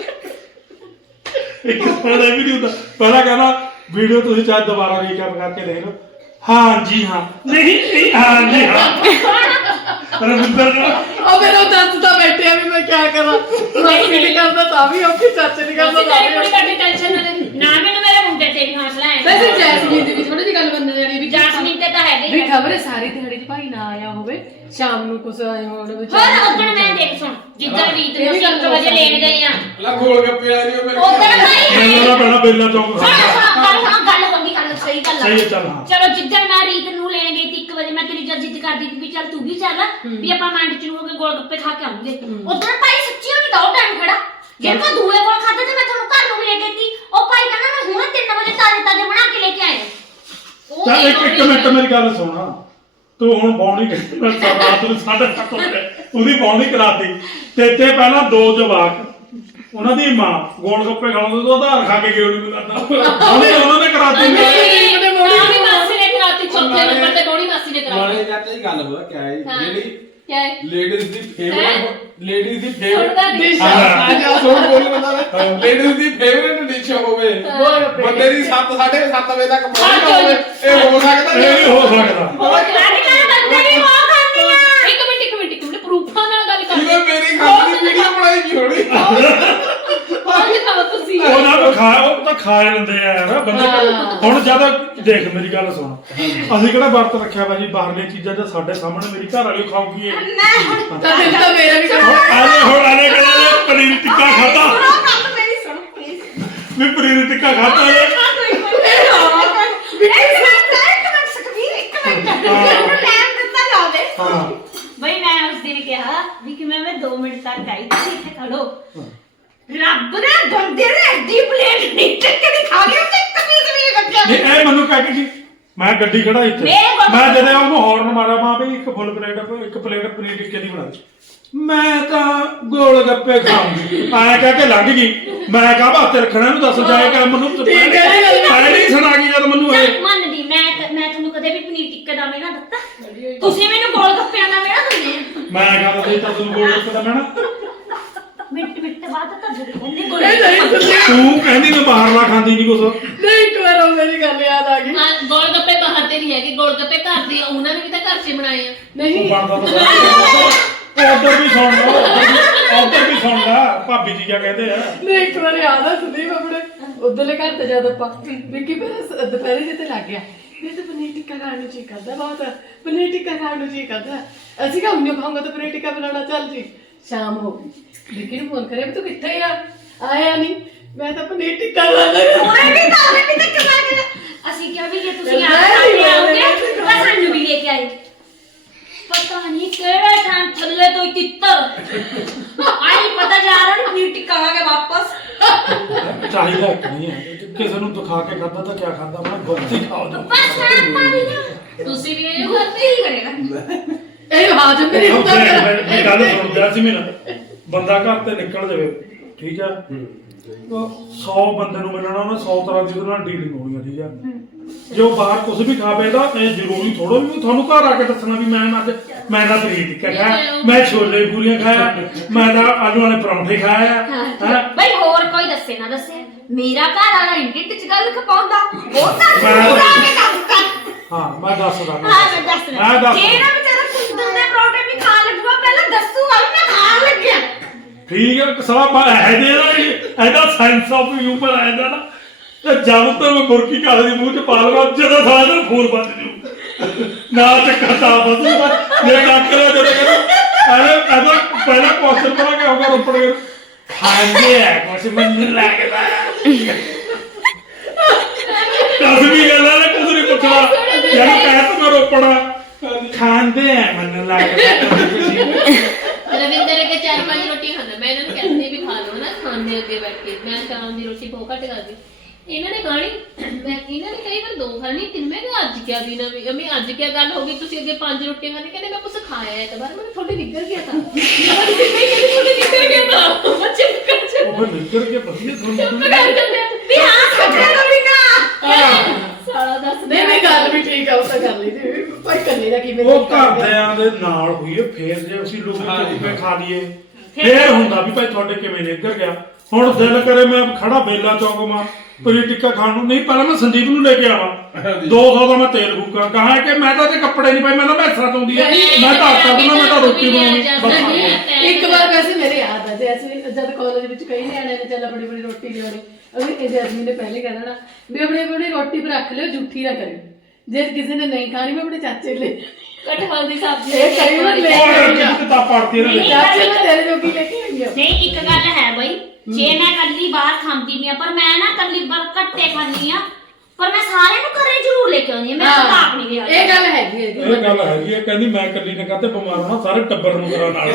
ਇੱਕ ਪਹਿਲਾਂ ਵੀ ਨਹੀਂ ਹੁੰਦਾ ਪਹਿਲਾਂ ਕਹਿੰਦਾ ਵੀਡੀਓ ਤੁਸੀਂ ਚਾਹੇ ਦੁਬਾਰਾ ਰੀਕੈਪ ਕਰਕੇ ਦੇਖ ਲਓ ਹਾਂਜੀ ਹਾਂ ਨਹੀਂ ਨਹੀਂ ਹਾਂਜੀ ਹਾਂ ਰਵਿੰਦਰ ਨੂੰ
ਉਹ ਮੇਰਾ ਦੱਸਦਾ ਬੈਠਿਆ ਵੀ ਮੈਂ ਕੀ ਕਰਾਂ ਮਾਸੀ ਨਹੀਂ ਕਰਦਾ ਤਾਂ ਵੀ ਔਖੀ ਚਾਚੇ ਨਹੀਂ ਕਰਦਾ
ਤੁਸੀਂ
ਤਾਂ
ਤੇਰੀ
ਵੀ
ਕੁੜੀ
ਔਖੀ।
ਕੱਢੀ ਟੈਨਸ਼ਨ ਨਾ ਲੈ ਨਾ ਮੈਨੂੰ ਮੇਰੇ ਮੁੰਡੇ ਤੇ ਵੀ ਹੌਸਲਾ ਹੈ
ਵੈਸੇ ਜੈਸਮੀਨ ਦੀ ਵੀ ਥੋੜੀ ਜਿਹੀ ਗੱਲ ਮੰਨ ਜਾਣੀ ਵੀ
ਜਾਸਮੀਨ ਤੇ ਤਾਂ ਹੈਗੀ
ਵੀ
ਹੈ
ਖਬਰ ਹੈ ਸਾਰੀ ਦਿਹਾੜੀ ਚ ਭਾਈ ਨਾ ਆਇਆ ਹੋਵੇ ਸ਼ਾਮ ਨੂੰ ਕੁਛ ਆਏ ਹੋਣ ਵਿੱਚ
ਹੋਰ ਉਦੋਂ ਮੈਂ ਦੇਖ ਸੁਣ ਜਿੱਦਾਂ ਰੀਤ ਨੂੰ ਅਸੀਂ ਇੱਕ ਵਜੇ ਲੈਣ ਗਏ ਆ
ਲਾ ਗੋਲ ਗੱਪੇ ਵਾਲੀ ਉਹ ਮੇਰੇ
ਉਦੋਂ ਭਾਈ
ਮੈਨੂੰ ਨਾ ਪਹਿਲਾਂ ਬੇਲਾ ਚੌਂਕ
ਸੁਣ
ਖਾਂਦਾ
ਸੁਣ ਗੱਲ ਸੁਣ ਗੱਲ ਹੋ ਗਈ ਗੱਲ ਸਹੀ ਗੱਲ
ਸਹੀ ਹੈ, ਚੱਲ ਹਾਂ।
ਚਲੋ ਜਿੱਦਣ ਮੈਂ ਰੀਤ ਨੂੰ ਲੈਣ ਗਈ ਸੀ ਇੱਕ ਵਜੇ ਮੈਂ ਤੇਰੀ ਜਦ ਜਿੱਦ ਕਰਦੀ ਸੀ ਵੀ ਚੱਲ ਤੂੰ ਵੀ ਚੱਲ ਵੀ ਆਪਾਂ ਮੰਡ ਚ ਹੋ ਕੇ ਗੋਲ ਗੱਪੇ ਖਾ ਕੇ ਆਉਂਗੇ ਉਦੋਂ ਭਾਈ ਸੱਚੀ ਉਹ ਨਹੀਂ ਦੋ ਟਾਈਮ ਖੜਾ ਜੇ ਮੈਂ ਦੂਏ ਕੋਲ ਖਾਦੇ ਤੇ ਮੈਂ ਤੁਹਾਨੂੰ ਘਰ ਨੂੰ ਲੈ ਕੇ ਤੀ ਉਹ ਭਾਈ ਕਹਿੰਦਾ ਮੈਂ ਹੁਣੇ ਤਿੰਨ ਵਜੇ ਤਾਜ਼ੇ ਤਾਜ਼ੇ ਬਣਾ ਕੇ ਲੈ ਕੇ ਆਇਆ ਉਹ
ਚੱਲ ਇੱਕ ਇੱਕ ਮਿੰਟ ਮੇਰੀ ਗੱਲ ਸੁਣਾ ਤੂੰ ਹੁਣ ਬੌਣੀ ਕੀਤੀ ਮੈਂ ਤਾਂ ਰਾਤ ਨੂੰ ਸਾਢੇ ਸੱਤ ਵਜੇ ਉਹਦੀ ਬੌਣੀ ਕਰਾਤੀ ਤੇ ਤੇ ਪਹਿਲਾਂ ਦੋ ਜਵਾਕ ਉਹਨਾਂ ਦੀ ਮਾਂ ਗੋਲ ਗੱਪੇ ਖਾਉਂਦੇ ਤੋਂ ਆਧਾਰ ਖਾ ਕੇ ਗਏ ਉਹਨੂੰ ਕਰਦਾ ਉਹਨੇ ਉਹਨਾਂ ਨੇ ਕਰਾਤੀ
ਤਾਂ ਵੀ ਮਾਸੀ ਨੇ ਕਰਾਤੀ ਚੌਥੇ ਨੰਬਰ ਤੇ ਬੋਣੀ ਮਾਸੀ ਨੇ ਕਰਾਤੀ
ਮਾਰੇ ਚਾਚਾ ਜੀ ਗੱਲ ਪਤਾ ਕਿਆ ਹੈ
ਹਾਂ।
ਜਿਹੜੀ
ਕੀ ਹੈ
ਲੇਡੀਜ਼ ਦੀ ਫੇਵਰਟ ਲੇਡੀਜ਼ ਦੀ ਫੇਵਰਟ
ਸੁਣਦਾ ਨਹੀਂ
ਡਿਸ਼
ਆ ਜਾ ਸੋਣ ਬੋਲ ਬੰਦਾ ਲੇਡੀਜ਼ ਦੀ ਫੇਵਰਟ ਡਿਸ਼ ਹੋਵੇ ਬੰਦੇ ਦੀ ਸੱਤ ਸਾਢੇ ਸੱਤ ਵਜੇ ਤੱਕ ਪਹੁੰਚ ਹੋਵੇ ਇਹ ਹੋ ਸਕਦਾ
ਇਹ ਵੀ ਹੋ ਸਕਦਾ
ਉਹ ਅੱਜ ਕੱਲ੍ਹ ਬੰਦੇ ਵੀ ਉਹ ਖਾਂਦੇ ਆ
ਇੱਕ ਮਿੰਟ ਇੱਕ ਮਿੰਟ ਇੱਕ ਮਿੰਟ ਪ੍ਰੂਫਾਂ ਨਾਲ ਗੱਲ ਕਰ
ਜਿਵੇਂ ਮੇਰੀ ਖਾਣ ਦੀ ਵੀਡੀਓ ਬਣਾਈ ਵੀ ਹੋਣੀ
ਪਹੁੰਚ ਖਾਓ ਤੁਸੀਂ
ਉਹਨਾਂ ਨੂੰ ਖਾ ਉਹ ਤਾਂ ਖਾ ਲੈਂਦੇ ਆ ਯਾਰ ਬੰਦੇ ਹੁਣ ਜਦ ਦੇਖ ਮੇਰੀ ਗੱਲ ਸੁਣ ਅਸੀਂ ਕਿਹੜਾ ਵਰਤ ਰੱਖਿਆ ਵਾ ਜੀ ਬਾਹਰਲੀਆਂ ਚੀਜ਼ਾਂ ਜਾਂ ਸਾਡੇ ਸਾਹਮਣੇ ਮੇਰੀ ਘਰ ਵਾਲੀ ਖਾਊਗੀ ਇਹ
ਤਾਂ ਦਿਲ ਤਾਂ ਮੇਰਾ ਵੀ ਕਰਦਾ
ਆਲੇ ਹੁਣ ਆਲੇ ਕਹਿੰਦੇ ਪਨੀਰ ਟਿੱਕਾ ਖਾਦਾ
ਕੰਮ ਮੇਰੀ ਸੁਣ ਪਲੀਜ਼
ਵੀ ਪਨੀਰ ਟਿੱਕਾ ਖਾਦਾ ਇਹ ਹਾਂ
ਬਈ ਮੈਂ ਉਸ ਦਿਨ ਕਿਹਾ ਵੀ ਕਿ ਮੈਂ ਮੈਂ ਦੋ ਮਿੰਟ ਤੱਕ ਆਈ ਤੁਸੀਂ ਇੱਥੇ ਖੜੋ ਰੱਬ ਨੇ ਬੰਦੇ ਨੇ ਐਡੀ ਪਲੇਟ ਨਹੀਂ ਟੱਕ ਕੇ ਖਾ ਲਿਆ ਤੇ ਕਦੀ ਵੀ ਨਹੀਂ ਕੱਟਿਆ
ਨਹੀਂ ਇਹ ਮੈਨੂੰ ਕਹਿ ਕੇ ਕੀ ਮੈਂ ਗੱਡੀ ਖੜਾ ਇੱਥੇ
ਮੇਰੇ ਕੋਲ-
ਮੈਂ ਜਦੋਂ ਉਹਨੂੰ ਹਾਰਨ ਮਾਰਿਆ ਮਾਂ ਵੀ ਇੱਕ ਫੁੱਲ ਪਲੇਟ ਇੱਕ ਪਲੇਟ ਪਨੀਰ ਟਿੱਕੇ ਦੀ ਬਣਾ ਦੇ ਮੈਂ ਤਾਂ ਗੋਲ ਗੱਪੇ ਖਾਉਂਗੀ ਆਇਆ ਕਹਿ ਕੇ ਲੰਘ ਗਈ ਮੈਂ ਕਹਾ ਹੱਥ ਰੱਖਣਾ ਇਹਨੂੰ ਦੱਸ ਜਾਏ ਕਿ ਮੈਨੂੰ
ਠੀਕ ਹੈ, ਇਹ ਗੱਲ
ਮੈਂ ਨਹੀਂ ਸੁਣਾ ਗਈ ਜਦ ਮੈਨੂੰ ਇਹ
ਚੱਲ ਮੰਨਦੀ ਮੈਂ ਮੈਂ ਤੁਹਾਨੂੰ ਕਦੇ ਵੀ ਪਨੀਰ ਟਿੱਕੇ ਦਾ ਮੇਣਾ ਦਿੱਤਾ ਤੁਸੀਂ ਮੈਨੂੰ ਗੋਲ ਗੱਪਿਆਂ ਦਾ ਮੇਣਾ ਦਿੰਦੇ ਆ
ਮੈਂ ਕਹਾ ਤਾਂ ਤਾਂ ਤੈਨੂੰ ਗੋਲ ਗੱਪੇ ਦਾ ਮੈਣਾ
ਮਿੰਟ ਮਿੰਟ ਬਾਅਦ ਤਾਂ ਜੁੜ ਜਾਂਦੇ
ਇਹ
ਗੋਲ
ਨਹੀਂ ਤੁਸੀਂ
ਤੂੰ ਕਹਿੰਦੀ ਮੈਂ ਬਾਹਰਲਾ ਖਾਂਦੀ ਨਹੀਂ ਕੁਛ
ਨਹੀਂ ਇੱਕ ਵਾਰ ਉਹ ਮੇਰੀ ਗੱਲ ਯਾਦ ਆ ਗਈ
ਹਾਂ ਗੋਲ ਗੱਪੇ ਬਾਹਰ ਤੇ ਨਹੀਂ ਹੈਗੇ ਗੋਲ ਗੱਪੇ ਘਰ ਦੇ ਉਹਨਾਂ ਨੇ ਵੀ ਤਾਂ ਘਰ 'ਚ ਬਣਾਏ ਆ
ਨਹੀਂ
ਬਣਦਾ ਤਾਂ ਉਧਰ ਵੀ ਸੁਣ ਲਓ ਉਧਰ ਵੀ ਸੁਣ ਲੈ ਭਾਬੀ ਜੀ ਕੀ ਕਹਿੰਦੇ ਆ
ਨਹੀਂ ਇੱਕ ਵਾਰ ਯਾਦ ਆ ਸੰਦੀਪ ਆਪਣੇ ਉਧਰਲੇ ਘਰ ਤੇ ਜਦ ਆਪਾਂ ਵਿੱਕੀ ਪਹਿਲਾਂ ਦੁਪਹਿਰੇ ਜਿੱਤੇ ਲੱਗ ਗਿਆ ਇਹ ਤਾਂ ਪਨੀਰ ਟਿੱਕਾ ਖਾਣ ਨੂੰ ਜੀ ਕਰਦਾ ਬਹੁਤ ਪਨੀਰ ਟਿੱਕਾ ਖਾਣ ਨੂੰ ਜੀ ਕਰਦਾ ਅਸੀਂ ਕਹਾਂ ਉਹਨੂੰ ਖਾਊਂਗਾ ਤਾਂ ਪਨੀਰ ਟਿੱਕਾ ਬਣਾਉਣਾ ਚੱਲ ਜੀ ਸ਼ਾਮ ਹੋ ਗਈ ਵਿੱਕੀ ਨੂੰ ਫੋਨ ਕਰਿਆ ਵੀ ਤੂੰ ਕਿੱਥੇ ਆ ਆਇਆ ਨਹੀਂ ਮੈਂ ਤਾਂ ਪਨੀਰ ਟਿੱਕਾ ਖਾਣਾ
ਉਹਨੇ ਵੀ ਤਾਂ ਉਹਨੇ ਵੀ ਤਾਂ ਕਮਾ ਕੇ ਅਸੀਂ ਕਿਹਾ ਵੀ ਜੇ ਤੁਸੀਂ ਆ ਕੇ ਆਓਗੇ ਤਾਂ ਸਾਨੂੰ ਵੀ ਲੈ ਕੇ ਆਏ ਪਤਾ ਨਹੀਂ ਕਿਹੜੇ ਥਾਂ ਥੱਲੇ ਤੋਂ ਤਿੱਤਰ ਆਈ ਪਤਾ ਜਾ ਰਿਹਾ ਨਹੀਂ ਪਨੀਰ ਟਿੱਕਾ ਖਾ ਕੇ ਵਾਪਸ
ਚਾਹੀਦਾ ਇੱਕ ਨਹੀਂ ਹੈ ਕਿਸੇ ਨੂੰ ਦਿਖਾ ਕੇ ਖਾਦਾ ਤਾਂ ਕਿਆ ਖਾਦਾ ਮੈਂ ਗਲਤੀ ਖਾਓ ਜਾ
ਬਸ ਆਪਾਂ ਵੀ ਨਾ
ਤੁਸੀਂ ਵੀ ਇਹ
ਉਹ ਤੇ ਹੀ ਕਰੇਗਾ
ਇਹ ਹਾਜ਼ਮ ਨਹੀਂ ਹੁੰਦਾ
ਮੈਂ ਗੱਲ ਸੁਣ ਗਿਆ ਸੀ ਮੈਨੂੰ ਬੰਦਾ ਘਰ ਤੇ ਨਿਕਲ ਜਾਵੇ ਠੀਕ ਆ ਸੌ ਬੰਦੇ ਨੂੰ ਮਿਲਣਾ ਉਹਨੇ ਸੌ ਤਰ੍ਹਾਂ ਦੀ ਉਹਦੇ ਨਾਲ ਡੀਲਿੰਗ ਹੋਣੀ ਆ, ਠੀਕ ਆ। ਜੇ ਉਹ ਬਾਹਰ ਕੁਝ ਵੀ ਖਾਵੇ ਤਾਂ ਇਹ ਜ਼ਰੂਰੀ ਥੋੜੋ ਵੀ ਤੁਹਾਨੂੰ ਘਰ ਆ ਕੇ ਦੱਸਣਾ ਵੀ ਮੈਂ ਅੱਜ ਮੈਂ ਤਾਂ ਪਨੀਰ ਟਿੱਕਾ ਖਾਇਆ, ਮੈਂ ਛੋਲੇ ਪੂਰੀਆਂ ਖਾਇਆ, ਮੈਂ ਤਾਂ ਆਲੂ ਵਾਲੇ ਪਰੌਂਠੇ ਖਾਇਆ ਹੈ।
ਬਈ ਹੋਰ ਕੋਈ ਦੱਸੇ ਨਾ ਦੱਸੇ, ਮੇਰਾ ਘਰ ਵਾਲਾ ਇੰਟਿਟ ਚ ਗੱਲ ਖਪਾਉਂਦਾ ਉਹ ਤਾਂ
ਮੈਂ-
ਪੂਰਾ ਕੇ ਦੱਸਦਾ।
ਹਾਂ ਮੈਂ ਦੱਸਦਾ
ਹਾਂ ਮੈਂ ਦੱਸਦਾ,
ਮੈਂ ਦੱਸ
ਜਿਹੜਾ ਵਿਚਾਰਾ ਕੁੰਦਨ ਦੇ ਪਰੌਂਠੇ ਵੀ ਖਾਣ ਲੱਗੂਗਾ ਪਹਿਲਾਂ ਦੱਸੂਗਾ ਵੀ ਮੈਂ ਖਾਣ ਲੱਗਿਆ।
ਠੀਕ ਹੈ ਸਵਾ ਹੈ ਜੇ ਨਾ ਇਹਦਾ ਸੈਂਸ ਆਫ ਹਿਊਮਰ ਆਇਦਾ ਨਾ ਤੇ ਜਦ ਤੱਕ ਮੈਂ ਮੁਰਕੀ ਕਾਲੇ ਦੀ ਮੂੰਹ ਚ ਪਾ ਲਵਾਂ ਜਦੋਂ ਸਾਰਾ ਦਿਨ ਫੂਲ ਵੱਜ ਜੂ ਨਾ ਚੱਕਾ ਤਾਂ ਬਸੂਗਾ ਜੇ ਟੱਕ ਲਿਆ ਜਦੋਂ ਕਹਿੰਦਾ ਐਵੇਂ ਐਵੇਂ ਪਹਿਲਾ ਕੁਐਸਚਨ ਪਤਾ ਕਿ ਹੋਗਾ ਰੋਪੜ ਕੇ ਖਾਂਦੇ ਆ ਕੁਛ ਮੈਨੂੰ ਲੱਗਦਾ ਦੱਸ ਵੀ ਗੱਲਾਂ ਨੇ ਕੁਝ ਨਹੀਂ ਪੁੱਛਣਾ ਯਾਰ ਕਹਿ ਤਾ ਮੈਂ ਰੋਪੜਾ ਖਾਂਦੇ ਆ ਮੈਨੂੰ ਲੱਗਦਾ
ਰਵਿੰਦਰ ਅੱਗੇ ਚਾਰ ਪੰਜ ਰੋਟੀ ਖਾਂਦਾ, ਮੈਂ ਇਹਨਾਂ ਨੂੰ ਕਹਿੰਦੀ ਵੀ ਖਾ ਲਓ ਨਾ, ਖਾਂਦੇ ਅੱਗੇ ਬੈਠ ਕੇ। ਮੈਂ ਸ਼ਾਮ ਦੀ ਰੋਟੀ ਬਹੁਤ ਘੱਟ ਕਰਦੀ, ਇਹਨਾਂ ਨੇ ਖਾਣੀ, ਮੈਂ ਇਹਨਾਂ ਨੇ ਕਈ ਵਾਰ ਦੋ ਖਾਣੀ, ਤਿੰਨ। ਮੈਂ ਕਿਹਾ ਅੱਜ ਕਿਆ ਵੀ ਨਾ ਵੀ ਅਮੀ ਅੱਜ ਕਿਆ ਗੱਲ ਹੋ ਗਈ, ਤੁਸੀਂ ਅੱਗੇ ਪੰਜ ਰੋਟੀਆਂ ਖਾਂਦੇ, ਕਹਿੰਦੇ ਮੈਂ ਕੁਛ ਖਾਇਆ ਹੈ ਤਾਂ ਬਾਅਦ ਮੈਨੂੰ ਤੁਹਾਡੇ ਨਿਕਲ ਗਿਆ ਤਾਂ ਤੁਹਾਡੇ ਨਿਕਲ ਗਿਆ ਤਾਂ ਮੈਂ ਚੁੱਪ ਕਰ ਜਾ
ਉਹ ਨਿਕਲ ਕੇ ਵਧੀਆ
ਚੁੱਪ
ਤੁਹਾਨੂੰ
ਕਰ ਜਾਂਦੇ
ਵੀ ਹਾਂ ਖੱਟੇ ਰਵੀਨਾ
ਸਾਲਾ ਦੱਸ
ਨਹੀਂ ਨਹੀਂ ਗੱਲ ਵੀ ਠੀਕ ਆ, ਉਹ ਤਾਂ ਕਰ ਲਈ ਸੀ ਭਾਈ ਕੰਨੇ ਦਾ ਕਿਵੇਂ
ਉਹ ਘਰਦਿਆਂ ਦੇ ਨਾਲ ਹੋਈ ਹੈ ਫੇਰ ਜੇ ਅਸੀਂ ਲੋਕ ਕੇ ਖਾ ਲਈਏ ਫੇਰ ਹੁੰਦਾ ਵੀ ਭਾਈ ਤੁਹਾਡੇ ਕਿਵੇਂ ਨਿਕਲ ਗਿਆ। ਹੁਣ ਦਿਲ ਕਰੇ ਮੈਂ ਖੜਾ ਬੇਲਾ ਚੌਕ ਮਾਂ ਪਨੀਰ ਟਿੱਕਾ ਖਾਣ ਨੂੰ, ਨਹੀਂ ਪਹਿਲਾਂ ਮੈਂ ਸੰਦੀਪ ਨੂੰ ਲੈ ਕੇ ਆਵਾਂ ਦੋ ਸੌ ਦਾ ਮੈਂ ਤੇਲ ਫੂਕਾਂ ਕਹਾਂ ਕਿ ਮੈਂ ਤਾਂ ਤੇ ਕੱਪੜੇ ਨਹੀਂ ਪਾਏ, ਮੈਂ ਤਾਂ ਮੈਸਰਾ ਚਾਹੁੰਦੀ ਹੈ, ਮੈਂ ਤਾਂ ਆਟਾ ਗੁੰਨਾ, ਮੈਂ ਤਾਂ ਰੋਟੀ ਬਣਾਉਣੀ ਬਸ।
ਇੱਕ ਵਾਰ ਵੈਸੇ ਮੇਰੇ ਯਾਦ ਆ ਜੇ ਅਸੀਂ ਜਦ ਕਾਲਜ ਵਿੱਚ ਕਈ ਨਿਆਣੇ ਨੇ ਚੱਲ ਆਪਣੀ ਆਪਣੀ ਰੋਟੀ ਲਿਆਉਣੀ, ਅਸੀਂ ਇਹ ਜੈਸਮੀਨ ਨੇ ਪਹਿਲੇ ਕਹਿ ਦੇਣਾ ਵੀ ਆਪਣੀ ਆਪਣੀ ਰੋਟੀ ਪਰ ਰੱਖ ਲਿਓ, ਜੂਠੀ ਨਾ ਕਰਿਓ। ਜੇ ਕਿਸੇ ਨੇ ਨਹੀਂ ਖਾਣੀ ਮੈਂ ਆਪਣੇ ਚਾਚੇ ਲੈ
ਕਟਹਲ ਦੀ ਸਬਜ਼ੀ
ਇਹ ਕਈ ਵਾਰ ਲੈ
ਉਹ
ਕੇ ਆਈ ਆ।
ਕਿਤਾਬ ਪੜ੍ਹਦੀ ਰਹੇ
ਚਾਚੇ ਮੈਂ ਤੇਰੇ ਜੋਗੀ ਲੈ ਕੇ ਆਈ ਆ।
ਨਹੀਂ ਇੱਕ ਗੱਲ ਹੈ ਬਈ, ਜੇ ਮੈਂ ਕੱਲੀ ਬਾਹਰ ਖਾਂਦੀ ਨਹੀਂ ਆ, ਪਰ ਮੈਂ ਨਾ ਕੱਲੀ ਬਾਹਰ ਘੱਟੇ ਖਾਂਦੀ ਆ, ਪਰ ਮੈਂ ਸਾਰਿਆਂ ਨੂੰ ਘਰੇ ਜ਼ਰੂਰ ਲੈ ਕੇ ਆਉਂਦੀ ਆ, ਮੈਂ ਤਾਂ ਆਪ ਨਹੀਂ ਲਿਆ।
ਇਹ ਗੱਲ ਹੈਗੀ ਹੈ
ਇਹ ਗੱਲ ਹੈਗੀ ਹੈ, ਕਹਿੰਦੀ ਮੈਂ ਇਕੱਲੀ ਨੇ ਕਾਤੇ ਬਿਮਾਰ ਹੋਣਾ, ਸਾਰੇ ਟੱਬਰ ਨੂੰ ਕਰਾਂ ਨਾਲ।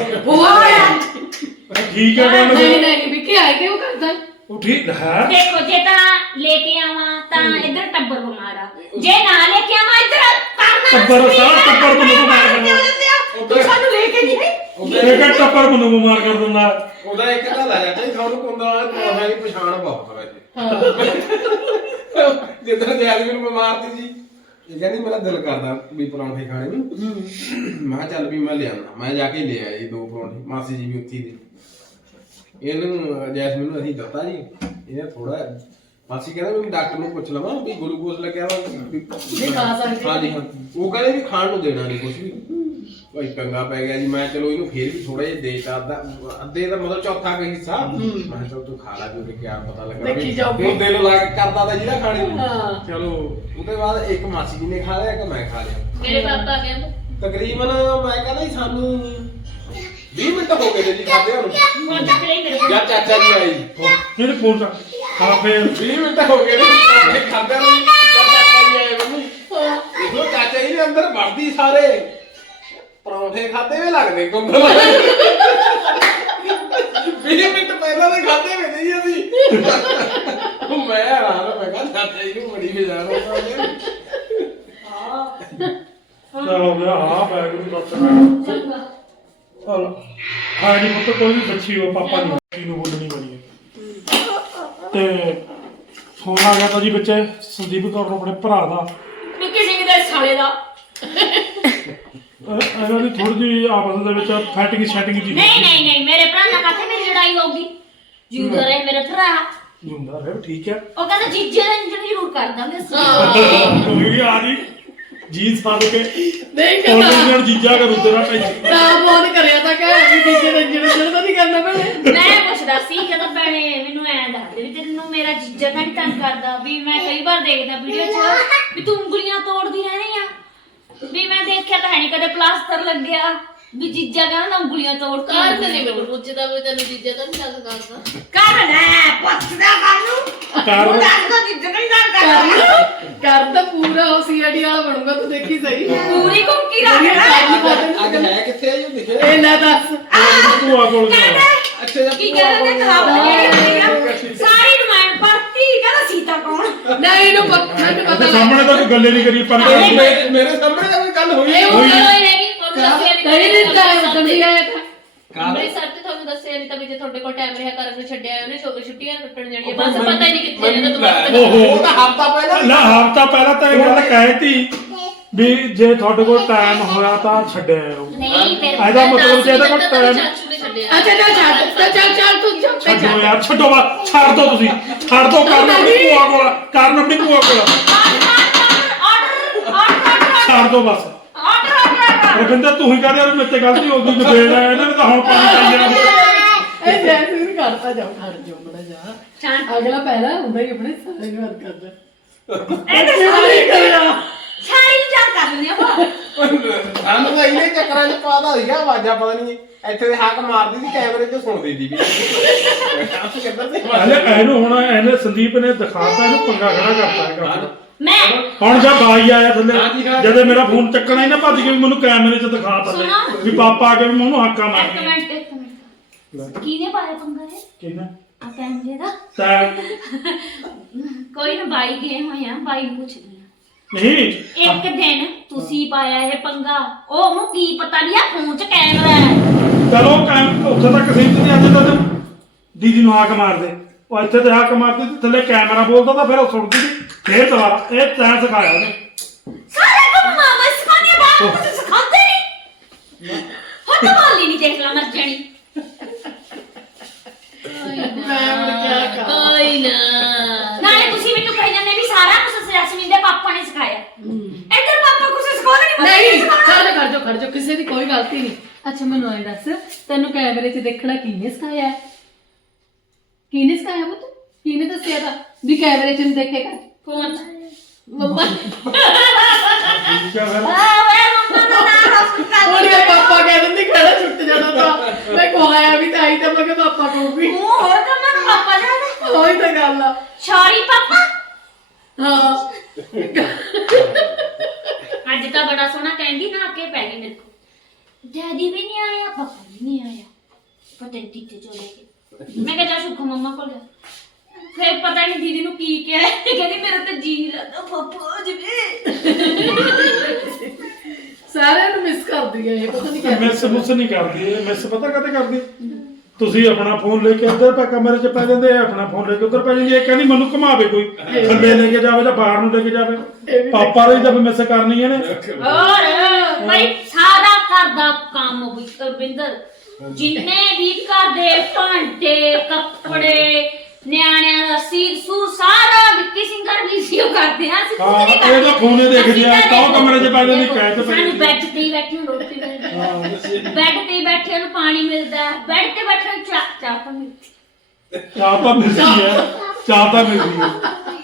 ਹੋਰ
ਠੀਕ ਹੈ ਗੱਲ
ਨਹੀਂ ਨਹੀਂ ਵਿੱਕੀ ਆਏ ਕਿਉਂ ਕਰਦਾ?
ਉਹ ਠੀਕ ਹੈ।
ਦੇਖੋ ਜੇ ਤਾਂ ਲੈ ਕੇ ਆਵਾਂ ਤਾਂ ਇੱਧਰ ਟੱਬਰ ਬਿਮਾਰ ਆ, ਜੇ ਨਾ ਲੈ ਕੇ ਆਵਾਂ ਇੱਧਰ ਕਰਨਾ
ਟੱਬਰ ਸਾਰਾ ਟੱਬਰ ਨੂੰ ਬਿਮਾਰ ਕਰਨਾ,
ਤੂੰ ਸਾਨੂੰ ਲੈ ਕੇ ਨਹੀਂ ਗਈ।
ਇਹ ਕਿ ਟੱਬਰ ਨੂੰ ਬਿਮਾਰ ਕਰ ਦਿੰਦਾ।
ਉਹਦਾ ਇੱਕ ਗੱਲ ਆ ਜਾਂਦਾ ਤੁਹਾਨੂੰ ਕੁੰਦਾ ਵਾਲੇ ਪਰੌਂਠਿਆਂ ਦੀ ਪਛਾਣ ਬਹੁਤ ਆ ਵੈਸੇ। ਜਿੱਦਾਂ ਜੈਸਮੀਨ ਨੂੰ ਬਿਮਾਰ ਸੀ ਇਹ ਕਹਿੰਦੀ ਮੇਰਾ ਦਿਲ ਕਰਦਾ ਵੀ ਪਰੌਂਠੇ ਖਾਣੇ ਨੂੰ। ਮੈਂ ਕਿਹਾ ਚੱਲ ਵੀ ਮੈਂ ਲਿਆਉਣਾ, ਮੈਂ ਜਾ ਕੇ ਲੈ ਆਇਆ ਜੀ ਦੋ ਪਰੌਂਠੇ, ਮਾਸੀ ਜੀ ਵੀ ਉੱਥੇ ਦੀ। ਇਹਨੂੰ ਜੈਸਮੀਨ ਨੂੰ ਅਸੀਂ ਦਿੱਤਾ ਜੀ, ਇਹਨੇ ਥੋੜਾ ਮਾਸੀ ਕਹਿੰਦਾ ਵੀ ਡਾਕਟਰ ਨੂੰ ਪੁੱਛ ਲਵਾਂ ਵੀ ਗਲੂਕੋਜ਼ ਲੱਗਿਆ ਵਾ
ਨਹੀਂ ਖਾ ਸਕਦੇ।
ਹਾਂ ਜੀ ਹਾਂ, ਉਹ ਕਹਿੰਦੇ ਵੀ ਖਾਣ ਨੂੰ ਦੇਣਾ ਨਹੀਂ ਕੁਝ ਵੀ। ਭਾਈ ਪੰਗਾ ਪੈ ਗਿਆ ਜੀ, ਮੈਂ ਚਲੋ ਇਹਨੂੰ ਫੇਰ ਵੀ ਥੋੜਾ ਜਿਹਾ ਦੇਤਾ, ਅੱਧਾ ਅੱਧੇ ਦਾ ਮਤਲਬ ਚੌਥਾ ਕੁ ਹਿੱਸਾ। ਮੈਂ ਕਿਹਾ ਚੱਲ ਤੂੰ ਖਾ ਲਾ ਜੋ ਕਿ ਕਿਆ ਪਤਾ ਲੱਗਣਾ
ਦੇਖੀ ਜਾਊਗੀ।
ਹੁਣ ਦਿਲ ਲਾ ਕੇ ਕਰਦਾ ਤਾਂ ਜਿਹਦਾ ਖਾਣੀ।
ਹਾਂ।
ਚਲੋ ਉਹਦੇ ਬਾਅਦ ਇੱਕ ਮਾਸੀ ਜੀ ਨੇ ਖਾ ਲਿਆ, ਇੱਕ ਮੈਂ ਖਾ ਲਿਆ।
ਮੇਰੇ ਪਾਪਾ ਕਹਿੰਦੇ
ਤਕਰੀਬਨ ਮੈਂ ਕਹਿੰਦਾ ਜੀ ਸਾਨੂੰ ਵੀਹ ਮਿੰਟ ਹੋ ਗਏ ਨੇ ਜੀ ਖਾਦਿਆਂ ਨੂੰ।
ਹੁਣ ਤੱਕ ਨਹੀਂ ਮੇਰੇ ਕੋਲ।
ਜਾਂ ਚਾਚਾ ਜੀ ਆਏ ਜੀ,
ਇਹਦੇ ਫੋਨ ਕਰ ਹਾਂ ਫੇਰ
ਵੀਹ ਮਿੰਟ ਹੋ ਗਏ ਨੇ ਪਰੌਂਠੇ ਖਾਦਿਆਂ ਨੂੰ। ਜਾਂ ਚਾਚਾ ਜੀ ਆਏ ਮੰਮੀ, ਦੇਖੋ ਚਾਚਾ ਜੀ ਦੇ ਅੰਦਰ ਵੜਦੀ ਸਾਰੇ ਪਰੌਂਠੇ ਖਾਦੇ ਵੇ ਲੱਗਦੇ ਗੁੰਗਲ। ਵੀਹ ਮਿੰਟ ਪਹਿਲਾਂ ਦੇ ਖਾਦੇ ਵੇ ਨਹੀਂ ਅਸੀਂ। ਮੈਂ ਹੈਰਾਨ ਮੈਂ ਕਿਹਾ ਚਾਚਾ ਜੀ ਨੂੰ ਬੜੀ ਬੇਜ਼ਾਰ ਹੋ ਗਈ।
ਚਲੋ ਗਿਆ ਆ ਬੈਗ ਨੂੰ ਦੱਸ
ਚੰਗਾ
ਹਲ ਹਾਂ ਜੀ ਪੁੱਤ ਕੋਈ ਵੀ ਬੱਚੀ ਹੋ ਪਾਪਾ ਦੀ ਬੱਚੀ ਨੂੰ ਬੋਲਣੀ ਬਣੀ ਹੈ। ਤੇ ਫੋਨ ਆ ਗਿਆ ਤਾਂ ਜੀ ਬੱਚੇ ਸੰਦੀਪ ਕੌਰ ਨੂੰ ਆਪਣੇ ਭਰਾ ਦਾ,
ਨਿੱਕੀ ਸਿੰਘ ਦੇ ਸਾਲੇ ਦਾ।
ਅਹ ਇਹਨਾਂ ਦੀ ਥੋੜੀ ਜਿਹੀ ਆਪਸ ਦੇ ਵਿੱਚ ਫੈਟਿੰਗ ਸੈਟਿੰਗ ਜੀ
ਨਹੀਂ ਨਹੀਂ ਨਹੀਂ ਮੇਰੇ ਭਰਾ ਨਾਲ ਕਾਤੇ ਮੇਰੀ ਲੜਾਈ ਹੋਊਗੀ, ਜਿਉਂਦਾ ਰਹੇ ਮੇਰੇ ਭਰਾ।
ਹੁੰਦਾ ਫਿਰ ਠੀਕ ਹੈ।
ਉਹ ਕਹਿੰਦਾ ਜੀਜੇ ਦਾ ਇੰਜਣ ਜ਼ਰੂਰ ਕਰ ਦਾਂਗੇ ਅਸੀਂ।
ਕੋਈ ਆ ਜੀ ਜੀ ਸਾਲ ਕੇ
ਨਹੀਂ
ਕੋਈ
ਕਰਦਾ
ਜਣ ਜੀਜਾ ਕਰੂ ਤੇਰਾ ਟੈਨਸ਼ਨ।
ਤਾਂ ਫੋਨ ਕਰਿਆ ਤਾਂ ਕਿ ਵੀ ਕਿਸੇ ਨੇ ਜਿਹੜਾ ਤਾਂ ਨਹੀਂ ਕਰਨਾ ਭੈਣੇ।
ਮੈਂ ਪੁੱਛਦਾ ਸੀ ਜਦੋਂ ਭੈਣੇ ਮੈਨੂੰ ਐਂ ਦੱਸ ਦੇ ਵੀ ਤੈਨੂੰ ਮੇਰਾ ਜੀਜਾ ਤਾਂ ਨਹੀਂ ਤੰਗ ਕਰਦਾ, ਵੀ ਮੈਂ ਕਈ ਵਾਰ ਦੇਖਦਾ ਵੀਡੀਓ 'ਚ ਵੀ ਤੂੰ ਉਂਗਲੀਆਂ ਤੋੜਦੀ ਰਹਿਣੀ ਆ, ਵੀ ਮੈਂ ਦੇਖਿਆ ਤਾਂ ਹੈ ਨਹੀਂ ਕਦੇ ਪਲਾਸਟਰ ਲੱਗਿਆ, ਵੀ ਜੀਜਾ ਕਹਿੰਦਾ ਉਂਗਲੀਆਂ ਤੋੜ ਕੇ
ਕਾਰ ਤੇ ਨਹੀਂ ਮੈਨੂੰ ਪੁੱਛਦਾ ਵੀ ਤੈਨੂੰ ਜੀਜਾ ਤਾਂ ਨਹੀਂ ਗੱਲ ਕਰਦਾ।
ਕਰ ਲੈ ਪੁੱਛਦਾ ਕਾਨੂੰ
ਕਰ
ਉਹ ਦੱਸ ਦੋ ਜੀਜਾ ਨਹੀਂ ਗੱਲ
ਕਰ
ਕਰਦਾ।
ਕਰ ਤਾਂ ਪੂਰਾ ਉਹ ਸੀਆਈਡੀ ਵਾਲਾ ਬਣੂਗਾ, ਤੂੰ ਦੇਖੀ ਸਹੀ।
ਪੂਰੀ ਘੁੰਕੀ
ਜਿਹੜੀ
ਰੱਖਦਾ
ਸਾਡੀ ਫੋਟੋ
ਅੱਜ ਹੈ ਕਿੱਥੇ ਆ ਜੀ ਦਿਖੇ?
ਇਹ ਲੈ ਦੱਸ
ਤੂੰ ਆ ਕੋਲ ਜਾ।
ਅੱਛਾ ਜੀ,
ਕੀ ਕਹਿੰਦੇ ਨੇ ਖਰਾਬ ਜਿਹੜੀ ਹੋਈ ਸਾਰੀ ਡਿਮਾਂਡ ਪੜਤੀ ਕਹਿੰਦਾ ਸੀਤਾ ਕੌਣ।
ਨਹੀਂ ਇਹਨੂੰ ਪਤਾ ਮੈਨੂੰ ਪਤਾ
ਤੇ ਸਾਹਮਣੇ ਤਾਂ ਕੋਈ ਗੱਲੇ ਨਹੀਂ ਕਰੀ ਪਰ
ਮੇਰੇ ਮੇਰੇ ਸਾਹਮਣੇ ਤਾਂ ਕੋਈ ਗੱਲ ਹੋਈ
ਇਹ
ਨਹੀਂ।
ਉਹ
ਚਲੋ ਇਹ ਹੈਗੀ ਤੁਹਾਨੂੰ ਦੱਸਿਆ
ਨਹੀਂ ਦਿੱਤਾ ਉਦੋਂ ਵੀ ਆਇਆ ਤਾਂ
ਅੰਮ੍ਰਿਤਸਰ ਤੇ ਤੁਹਾਨੂੰ ਦੱਸਿਆ ਨਹੀਂ ਤਾਂ ਵੀ ਜੇ ਤੁਹਾਡੇ ਕੋਲ ਟਾਈਮ ਰਿਹਾ ਕਰਨ ਨੂੰ ਛੱਡਿਆ ਉਹਨੇ ਛੋ- ਛੁੱਟੀਆਂ ਕੱਟਣ ਜਾਣੀਆਂ ਬਸ
ਮੈਨੂੰ-
ਪਤਾ ਹੀ ਨਹੀਂ ਕਿੱਥੇ
ਮੈਨੂੰ
ਰਹਿੰਦਾ ਦੁਬਾਰਾ
ਓਹੋ।
ਉਹ ਤਾਂ ਹਫਤਾ ਪਹਿਲਾਂ
ਨਾ ਹਫ਼ਤਾ ਪਹਿਲਾਂ ਤਾਂ ਇਹ ਗੱਲ ਕਹਿਤੀ ਵੀ ਜੇ ਤੁਹਾਡੇ ਕੋਲ ਟਾਈਮ ਹੋਇਆ ਤਾਂ ਛੱਡਿਆ ਆਇਓ
ਨਹੀਂ ਫਿਰ
ਇਹਦਾ ਮਤਲਬ ਜੇ ਇਹਦਾ ਕੋਲ ਟਾਈਮ
ਚਾਚੂ ਨੇ ਛੱਡਿਆ
ਅੱਛਾ ਚੱਲ ਛੱਡ ਚੱਲ ਚੱਲ ਚੱਲ ਤੂੰ ਚੱਲ ਤੇ
ਛੱਡੋ
ਛੱਡ
ਯਾਰ ਛੱਡੋ ਬਾ ਛੱਡ ਦੋ ਤੁਸੀਂ ਛੱਡ ਦੋ ਕਰਨ ਆਪਣੀ ਭੂਆ ਕੋਲ ਕਰਨ ਆਪਣੀ ਭੂਆ ਕੋਲ ਛੱਡ ਦੋ ਬਸ ਰਵਿੰਦਰ ਤੂੰ ਹੀ ਕਹਦੇ ਯਾਰ ਮੇਰੇ ਤੇ ਗਲਤੀ ਹੋ ਗਈ ਨਿਬੇੜ ਆ ਇਹਨਾਂ ਨੇ ਤਾਂ ਹੁਣ ਪਾਣੀ ਪਾਈ ਜਾਣਾ
ਇਹ ਜੈਸਮੀਨ ਕਰਤਾ ਜਾਓ ਖੜ ਜਾਓ ਬੜਾ ਜਾ ਅਗਲਾ ਪਹਿਲਾ ਹੁੰਦਾ ਹੀ ਆਪਣੇ ਸਾਰੇ ਨੂੰ ਹੱਥ ਕਰਦਾ
ਇਹ ਤਾਂ
ਸਾਰੇ ਕਰਿਆ
ਸਾਰੀ ਜਾ ਕਰ ਲੈਂਦੇ ਆਪਾਂ
ਸਾਨੂੰ ਤਾਂ ਇਹਨੇ ਚੱਕਰਾਂ 'ਚ ਪਾਦਾ ਸੀਗਾ ਆਵਾਜ਼ਾਂ ਪਤਾ ਨਹੀਂ ਇੱਥੇ ਦੇ ਹੱਕ ਮਾਰਦੀ ਸੀ ਕੈਮਰੇ 'ਚ ਸੁਣਦੀ ਸੀ ਵੀ ਆਪ ਕਿੱਧਰ ਤੇ
ਹਲੇ ਇਹਨੂੰ ਹੁਣ ਇਹਨੇ ਸੰਦੀਪ ਨੇ ਦਿਖਾਤਾ ਇਹਨੂੰ ਪੰਗਾ ਖੜਾ ਕਰਤਾ ਹੈਗਾ ਆਪਣਾ।
ਮੈਂ
ਹੁਣ ਜਦ ਬਾਈ ਆਇਆ ਥੱਲੇ
ਹਾਂਜੀ, ਹਾਂਜੀ।
ਜਦੋਂ ਮੇਰਾ ਫੋਨ ਚੱਕਣਾ ਹੀ ਨਾ ਭੱਜ ਕੇ ਵੀ ਮੈਨੂੰ ਕੈਮਰੇ 'ਚ ਦਿਖਾ ਥੱਲੇ
ਸੁਣੋ।
ਵੀ ਪਾਪਾ ਆ ਕੇ ਵੀ ਮੈਨੂੰ ਹੱਕਾ
ਇੱਕ
ਮਾਰਨੀ
ਮਿੰਟ ਇੱਕ ਮਿੰਟ ਕਿਹਨੇ ਪਾਇਆ ਪੰਗਾ ਇਹ
ਕਿਹਨੇ
ਆ ਕੈਮਰੇ ਦਾ
ਤਾਂ
ਕੋਈ ਨਾ ਬਾਈ ਗਏ ਹੋਏ ਆ ਬਾਈ ਨੂੰ ਪੁੱਛਦੀ ਆ
ਨਹੀਂ
ਇੱਕ ਦਿਨ ਤੁਸੀਂ ਪਾਇਆ ਇਹ ਪੰਗਾ ਉਹ ਉਹਨੂੰ ਕੀ ਪਤਾ ਵੀ ਆ ਫੋਨ 'ਚ ਕੈਮਰਾ ਹੈ
ਚਲੋ ਕੈਮ ਉੱਥੇ ਤੱਕ ਸੀਮਤ ਨਹੀਂ ਅੱਜ ਤੱਕ ਦੀਦੀ ਨੂੰ ਹਾਕ ਮਾਰਦੇ ਉਹ ਇੱਥੇ ਤੇ ਹਾਕ ਮਾਰਦੇ ਤੇ ਥੱਲੇ ਕੈਮਰਾ ਬੋਲਦਾ ਤਾਂ ਫਿਰ ਉਹ ਸੁਣਦੀ ਸੀ ਫੇਰ ਦੁਬਾਰਾ ਇਹ ਤੈਂ ਸਿਖਾਇਆ ਉਹਨੇ
ਸਾਰੇ ਕੰਮ ਮਾਮਾ ਸਿਖਾਉਂਦੇ ਬਾਅਦ ਤੁਸੀਂ ਸਿਖਾਉਂਦੇ ਨਹੀਂ ਹੁਣ ਤਾਂ ਮਾਲੀ ਨਹੀਂ ਦੇਖ ਲਾ ਮਰ ਜਾਣੀ
ਮੈਂ ਹੁਣ ਕਿਆ ਕਰਾਂ
ਕੋਈ ਨਾ
ਨਾਲੇ ਤੁਸੀਂ ਮੈਨੂੰ ਕਹੀ ਜਾਂਦੇ ਵੀ ਸਾਰਾ ਕੁਝ ਜੈਸਮੀਨ ਦੇ ਪਾਪਾ ਨੇ ਸਿਖਾਇਆ ਇੱਧਰ ਪਾਪਾ ਕੁਝ ਸਿਖਾਉਂਦੇ ਨਹੀਂ
ਨਹੀਂ
ਨਹੀਂ
ਚੱਲ ਖੜ ਜਾਓ ਖੜ ਜਾਓ ਕਿਸੇ ਦੀ ਕੋਈ ਗਲਤੀ ਨਹੀਂ ਅੱਛਾ ਮੈਨੂੰ ਐਂ ਦੱਸ ਤੈਨੂੰ ਕੈਮਰੇ 'ਚ ਦੇਖਣਾ ਕਿਹਨੇ ਸਿਖਾਇਆ ਹੈ? ਕਿਹਨੇ ਸਿਖਾਇਆ ਪੁੱਤ ਕਿਹਨੇ ਦੱਸਿਆ ਤਾਂ ਵੀ ਕੈਮਰੇ 'ਚ ਨਹੀਂ ਦੇਖੇਗਾ
ਫੋਨ
ਮੰਮਾ
ਠੀਕ ਆ ਫਿਰ
ਆ ਵੇ ਮੰਮਾ ਦਾ ਨਾਮ ਰੋਸ਼ਨ ਕਰ
ਹੁਣ ਇਹ ਪਾਪਾ ਕਹਿ ਦਿੰਦੀ ਖੜਾ ਛੁੱਟ ਜਾਣਾ ਤਾਂ ਮੈਂ ਕੋਹਾਇਆ ਵੀ ਤਾਂ ਆਈ ਤਾਂ ਮੈਂ ਕਿ ਪਾਪਾ ਕਹੂਗੀ
ਤੂੰ ਹੋਰ ਕੰਮਾਂ ਨੂੰ ਪਾਪਾ ਜਾਣਾ
ਉਹੀ ਤਾਂ ਗੱਲ ਆ
ਸੌਰੀ ਪਾਪਾ
ਹਾਂ
ਅੱਜ ਤਾਂ ਬੜਾ ਸੋਹਣਾ ਕਹਿੰਦੀ ਨਾ ਕੇ ਪੈ ਗਈ ਮੇਰੇ ਕੋ ਡੈਡੀ ਵੀ ਨਹੀਂ ਆਇਆ ਪਾਪਾ ਵੀ ਨਹੀਂ ਆਇਆ ਪਤਾ ਨਹੀਂ ਕਿੱਥੇ ਚਲੇ ਗਏ ਮੈਂ ਕਿਹਾ ਜਾ ਸੁਖ ਮੰਮਾ ਕੋਲ ਜਾ ਫਿਰ ਪਤਾ ਨਹੀਂ ਦੀਦੀ ਨੂੰ ਕੀ ਕਿਹਾ ਕਹਿੰਦੀ ਮੇਰਾ ਤਾਂ ਜੀ ਨਹੀਂ ਲੱਗਦਾ ਪਾਪਾ ਜਿਵੇਂ
ਸਾਰਿਆਂ ਨੂੰ ਮਿਸ ਕਰਦੀ ਹੈ ਇਹ ਪਤਾ ਨਹੀਂ ਕਿਆ
ਮਿਸ ਮੁਸ ਨਹੀਂ ਕਰਦੀ ਇਹ ਮਿਸ ਪਤਾ ਕਦੇ ਕਰਦੀ ਤੁਸੀਂ ਆਪਣਾ ਫੋਨ ਲੈ ਕੇ ਇੱਧਰ ਪਾ ਕਮਰੇ 'ਚ ਪੈ ਜਾਂਦੇ ਆਪਣਾ ਫੋਨ ਲੈ ਕੇ ਉੱਧਰ ਪੈ ਜਾਂਦੀ ਇਹ ਕਹਿੰਦੀ ਮੈਨੂੰ ਘੁਮਾਵੇ ਕੋਈ ਥੱਲੇ ਲੈ ਕੇ ਜਾਵੇ ਜਾਂ ਬਾਹਰ ਨੂੰ ਲੈ ਕੇ ਜਾਵੇ ਪਾਪਾ ਦੀ ਤਾਂ ਮਿਸ ਕਰਨੀ ਇਹਨੇ
ਔਰ ਭਾਈ ਸਾਰਾ ਘਰ ਦਾ ਕੰਮ ਵੀ ਰਵਿੰਦਰ ਜਿੰਨੇ ਵੀ ਘਰ ਦੇ ਭਾਂਡੇ ਕੱਪੜੇ ਨਿਆਣਿਆਂ ਦਾ ਸੀਰ ਸੂਰ ਸਾਰਾ ਵਿੱਕੀ ਸਿੰਘ ਘਰ ਵੀ ਸੀ ਉਹ ਕਰਦੇ ਆ ਅਸੀਂ ਕੁਝ
ਹਾਂ,
ਨਹੀਂ
ਇਹ
ਕਰਦੇ
ਤਾਂ ਫੋਨੇ ਦੇਖਦੇ ਆ,
ਅਸੀਂ ਤਾਂ
ਕੌਣ ਕਮਰੇ 'ਚ ਪੈ ਜਾਂਦੀ,
ਦੇਖੋ,
ਕਹਿ ਤੇ ਪੈ
ਸਾਨੂੰ
ਜਾਂਦੀ।
ਬੈੱਡ ਤੇ ਹੀ ਬੈਠੇ ਨੂੰ ਰੋਟੀ ਮਿਲਦੀ ਹੈ ਬੈੱਡ ਤੇ ਹੀ ਬੈਠੇ ਨੂੰ ਪਾਣੀ ਮਿਲਦਾ ਹੈ ਬੈੱਡ ਤੇ ਬੈਠੇ ਨੂੰ ਚਾਹ ਚਾਹ ਤਾਂ ਮਿਲਦੀ
ਚਾਹ ਤਾਂ ਮਿਲਦੀ ਹੈ ਚਾਹ ਤਾਂ ਮਿਲਦੀ ਹੈ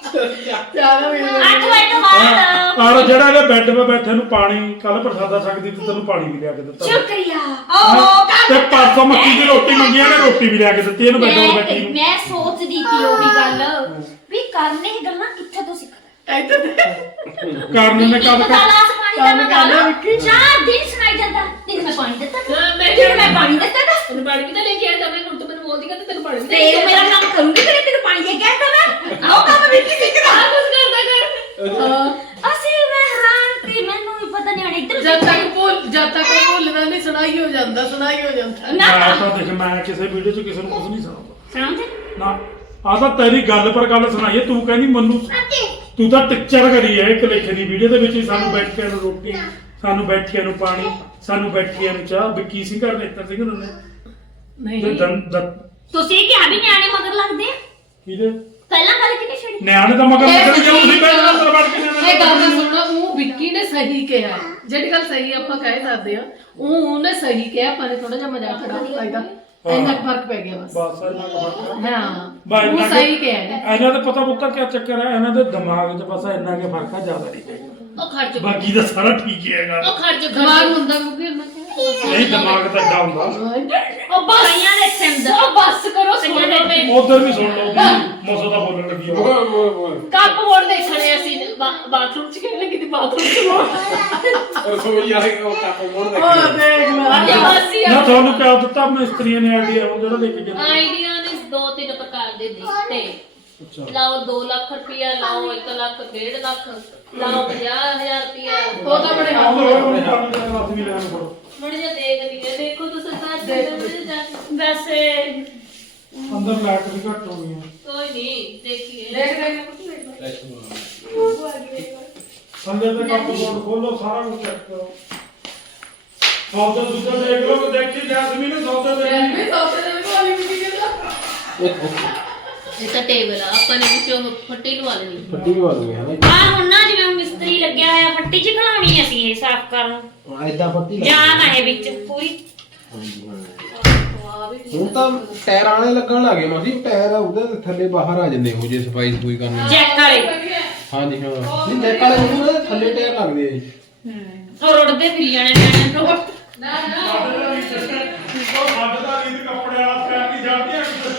ਜ਼ਿਆਦਾ ਵੀ
ਅੱਠ ਵਜੇ ਤੋਂ ਬਾਅਦ
ਔਰ ਜਿਹੜਾ ਇਹਦੇ ਬੈੱਡ 'ਤੇ ਬੈਠੇ ਨੂੰ ਪਾਣੀ ਕੱਲ ਪ੍ਰਸਾਦਾ ਸਕਦੀ ਤੇ ਤੈਨੂੰ ਪਾਣੀ ਵੀ ਲਿਆ ਕੇ ਦਿੱਤਾ
ਸ਼ੁਕਰੀਆ ਓ
ਤੇ ਪਰਸੋਂ ਮੱਕੀ ਦੀ ਰੋਟੀ ਮੰਗੀ ਇਹਨੇ ਰੋਟੀ ਵੀ ਲਿਆ ਕੇ ਦਿੱਤੀ ਇਹਨੂੰ ਬੈਠੋ
ਮੈਂ
ਬੈਠੀ ਨੂੰ
ਮੈਂ ਸੋਚਦੀ ਸੀ ਉਹੀ ਗੱਲ ਵੀ ਕਰਨੇ ਇਹ ਗੱਲਾਂ ਕਿੱਥੇ ਤੋਂ ਸਿੱਖਦਾ
ਇੱਥੇ
ਕਰਨ ਨੇ
ਇੱਕ
ਕਦ ਕਰ
ਗਲਾਸ ਪਾਣੀ ਦਾ
ਕੰਮ
ਮੈਂ
ਕਰਨਾ
ਗੱਲ
ਵਿੱਕੀ।
ਚਾਰ ਦਿਨ ਸੁਣਾਈ ਜਾਂਦਾ ਤੈਨੂੰ ਮੈਂ ਪਾਣੀ ਦਿੱਤਾ
ਹਾਂ, ਮੈਂ
ਫਿਰ ਮੈਂ ਪਾਣੀ ਦਿੱਤਾ ਤਾ।
ਤੈਨੂੰ ਪਾਣੀ ਵੀ ਤਾਂ ਲੈ ਕੇ ਆਇਆ ਤਾਂ ਮੈਂ ਹੁਣ ਤੂੰ ਮੈਨੂੰ ਬੋਲਦੀ ਕਿ ਤੈਨੂੰ ਪਾਣੀ ਵੀ
ਤੇ ਇਹ ਮੇਰਾ ਕੰਮ ਕਰੂੰਗੀ ਤੇ ਤੈਨੂੰ ਪਾਣੀ ਦੇ ਕੇ ਆਂਦਾ ਮੈਂ ਉਹ ਕੰਮ ਵੀ ਕੀ ਸਿੱਖਦਾ
ਆਹ ਕੁਛ ਕਰਦਾ ਕਰ
ਹਾਂ
ਅਸੀਂ ਮੈਂ ਹੈਰਾਨ ਤੇ ਮੈਨੂੰ ਵੀ ਪਤਾ ਨਹੀਂ ਆਣੇ ਇੱਧਰ
ਜਦ ਤੱਕ ਭੁੱਲ ਜਦ ਤੱਕ ਭੁੱਲਦਾ ਨਹੀਂ ਸੁਣਾਈ ਹੋ ਜਾਂਦਾ ਸੁਣਾਈ ਹੋ ਜਾਂਦਾ
ਨਾ
ਮੈਂ ਤਾਂ ਦੇਖ ਮੈਂ ਕਿਸੇ ਵੀਡੀਓ 'ਚ ਕਿਸੇ ਨੂੰ ਕੁਝ ਨਹੀਂ ਸੁਣਾਉਂਦਾ
ਸਮਝ
ਨਾ ਆ ਤਾਂ ਤੇਰੀ ਗੱਲ ਪਰ ਗੱਲ ਸੁਣਾਈਏ ਤੂੰ ਕਹਿੰਦੀ ਮੈਨੂੰ ਤੂੰ ਤਾਂ ਟਿਕਚਰ ਕਰੀ ਹੈ ਇੱਕ ਲਿਖੇ ਦੀ ਵੀਡੀਓ ਦੇ ਵਿੱਚ ਹੀ ਸਾਨੂੰ ਬੈਠਿਆਂ ਨੂੰ ਰੋਟੀ ਸਾਨੂੰ ਬੈਠਿਆਂ ਨੂੰ ਪਾਣੀ ਸਾਨੂੰ ਬੈਠਿਆਂ ਨੂੰ ਚਾਹ ਵਿੱਕੀ ਸਿੰਘ ਘਰ ਨੇਤਰ ਸਿੰਘ ਦੋਨੇ ਤੇ
ਨਹੀਂ
ਦੰ ਦੰ
ਤੁਸੀਂ ਕਿਹਾ ਵੀ ਨਿਆਣੇ ਮਗਰ ਲੱਗਦੇ ਆ
ਕਿਹਦੇ
ਪਹਿਲਾਂ ਗੱਲ ਕਿਹਨੇ ਛੜੀ
ਨਿਆਣੇ ਤਾਂ ਮਗਰ
ਇਹ
ਲੱਗਣ ਕਿਉਂ ਤੁਸੀਂ
ਸਹੀ
ਪਹਿਲਾਂ ਅੰਦਰ ਵੜ ਕੇ ਨਿਆਣੇ
ਇਹ ਗੱਲ ਸੁਣੋ ਉਹ ਵਿੱਕੀ ਨੇ ਸਹੀ ਕਿਹਾ ਹੈ। ਜਿਹੜੀ ਗੱਲ ਸਹੀ ਆਪਾਂ ਕਹਿ ਸਕਦੇ ਆ ਉਹ ਉਹਨੇ ਸਹੀ ਕਿਹਾ ਪਰ ਥੋੜਾ ਜਿਹਾ ਮਜ਼ਾਕ ਖੜਾ ਦਿੱਤਾ ਇਹਦਾ ਇੰਨਾ ਕੁ ਫਰਕ ਪੈ ਗਿਆ ਬਸ
ਬਸ ਇਹਨਾਂ ਦਾ ਫਰਕ ਹੈ।
ਹਾਂ
ਬਾ
ਉਹ
ਇੰਨਾ
ਸਹੀ
ਕਿ-
ਕਿਹਾ ਹੈ
ਇਹਨਾਂ ਦਾ ਪਤਾ ਪੁੱਤਾ ਕੀ ਚੱਕਰ ਹੈ ਇਹਨਾਂ ਦੇ ਦਿਮਾਗ 'ਚ ਬਸ ਇੰਨਾ ਕੇ ਫਰਕ ਆ ਜ਼ਿਆਦਾ ਨਹੀਂ ਹੈਗਾ
ਉਹ ਖੜ ਜਾ
ਬਾਕੀ ਤਾਂ ਸਾਰਾ ਠੀਕ ਹੀ ਹੈਗਾ
ਉਹ ਖੜ ਜਾ
ਦਿਮਾਗ ਹੁੰਦਾ ਕਿਉਂਕਿ ਉਹਨਾਂ ਦਾ
ਨਹੀਂ ਦਿਮਾਗ ਤਾਂ ਏਡਾ ਹੁੰਦਾ
ਉਹ ਬਸ
ਕਈਆਂ ਦੇ ਸਿਮਦਾ
ਉਹ ਬਸ ਕਰੋ ਸੁਣ ਲਓ ਮੈਂ
ਉਧਰ ਵੀ ਸੁਣ ਲਓ ਮੋਸੋ ਦਾ ਬੋਲਣ ਲੱਗੀ ਉਹ
ਬੋਲ ਬੋਲ ਬੋਲ
ਕੱਪ ਬੋਰਡ ਦੇਖਣੇ ਅਸੀਂ ਬਾ- ਬਾਥਰੂਮ ਚ ਕਿਹਨੇ ਕਿਤੇ ਬਾਥਰੂਮ ਚ ਮੋੜ
ਰਸੋਈ ਵਾਲੇ ਉਹ ਕੱਪ ਮੋੜ ਦੇ
ਉਹ ਦੇਖ
ਅੱਜ
ਲਾ
ਬਸ ਹੀ
ਨਾ ਤੁਹਾਨੂੰ ਕਿਹਾ ਦਿੱਤਾ ਮਿਸਤਰੀਆਂ ਨੇ ਆਈਡੀਆ ਉਹ ਜਿਹੜਾ ਲੈ ਕੇ ਗਏ
ਆਈਡੀਆ ਨੇ ਦੋ ਤਿੰਨ ਪ੍ਰਕਾਰ ਦੇ ਦਿੱਤੇ
ਅੱਛਾ
ਲਾਓ ਦੋ ਲੱਖ ਰੁਪਇਆ ਲਾਓ ਇੱਕ ਲੱਖ ਡੇਢ ਲੱਖ ਲਾਓ ਪੰਜਾਹ ਹਜ਼ਾਰ ਰੁਪਇਆ
ਉਹ ਤਾਂ ਬੜੇ ਹੱਥ
ਆਉਂਦੇ ਹੋਏ ਉਹਨੂੰ ਪਾਣੀ ਦਾ ਗਲਾਸ ਵੀ ਲੈਣ ਫੜੋ
ਮੜ ਜਾ ਦੇਖ ਲਈਏ ਦੇਖੋ ਤਾਂ ਸਰਦਾਰ
ਵੈਸੇ
ਅੰਦਰ ਲਾਈਟ ਵੀ ਘੱਟ ਹੋ ਗਈ ਹੈ।
ਕੋਈ ਨਹੀਂ ਦੇਖੀਏ
ਦੇਖ ਦੇਖ
ਸੰਦੇ ਤੇ ਕੱਪ ਬੋਰਡ ਖੋਲੋ ਸਾਰਾ ਕੁਝ ਚੈੱਕ ਕਰੋ। ਸੌਦਾ ਸੁਦਾ ਦੇਖ ਲਓ ਕਿ ਦੇਖੀ ਜੈਸਮੀਨ ਸੌਦਾ ਦੇ
ਮੈਂ ਸੌਦੇ ਦੇ ਕੋਲ ਹੀ ਕੀ ਕਹਿੰਦਾ
ਇਹ ਤਾਂ ਟੇਬਲ ਆ ਆਪਾਂ ਨੇ ਵਿੱਚੋਂ ਫੱਟੀ ਲਵਾ ਲੈਣੀ
ਫੱਟੀ ਲਵਾ ਦੂੰਗੇ ਹਨਾ
ਆ ਹੁਣ ਨਾ ਜਿਵੇਂ ਮਿਸਤਰੀ ਲੱਗਿਆ ਹੋਇਆ ਫੱਟੀ ਚ ਖਲਾਉਣੀ ਅਸੀਂ ਇਹ ਸਾਫ਼ ਕਰਨ
ਐਦਾਂ ਫੱਟੀ
ਜਾਮ ਹੈ ਵਿੱਚ ਪੂਰੀ।
ਹੁਣ ਤਾਂ ਟਾਇਰ ਆਣੇ ਲੱਗਣ ਲੱਗੇ ਮਾਸੀ ਟਾਇਰ ਉਹਦੇ ਥੱਲੇ ਬਾਹਰ ਆ ਜਾਂਦੇ ਹੋ ਜੇ ਸਫਾਈ ਸਫੂਈ ਕਰਨੀ
ਚੈੱਕ ਵਾਲੇ
ਹਾਂਜੀ ਹਾਂ ਨਹੀਂ ਚੈੱਕ ਵਾਲੇ ਨਹੀਂ ਉਹਦੇ ਥੱਲੇ ਟਾਇਰ ਲੱਗਦੇ ਆ ਜੀ
ਉਹ ਰੋੜਦੇ ਫਿਰ ਜਾਣੇ ਨੇ
ਨਾ ਨਾ
ਸਾਡੇ ਦਾ ਰੀਤ ਕੱਪੜੇ ਵਾਲਾ ਸਟੈਂਡ ਨਹੀਂ ਜਾਂਦੀ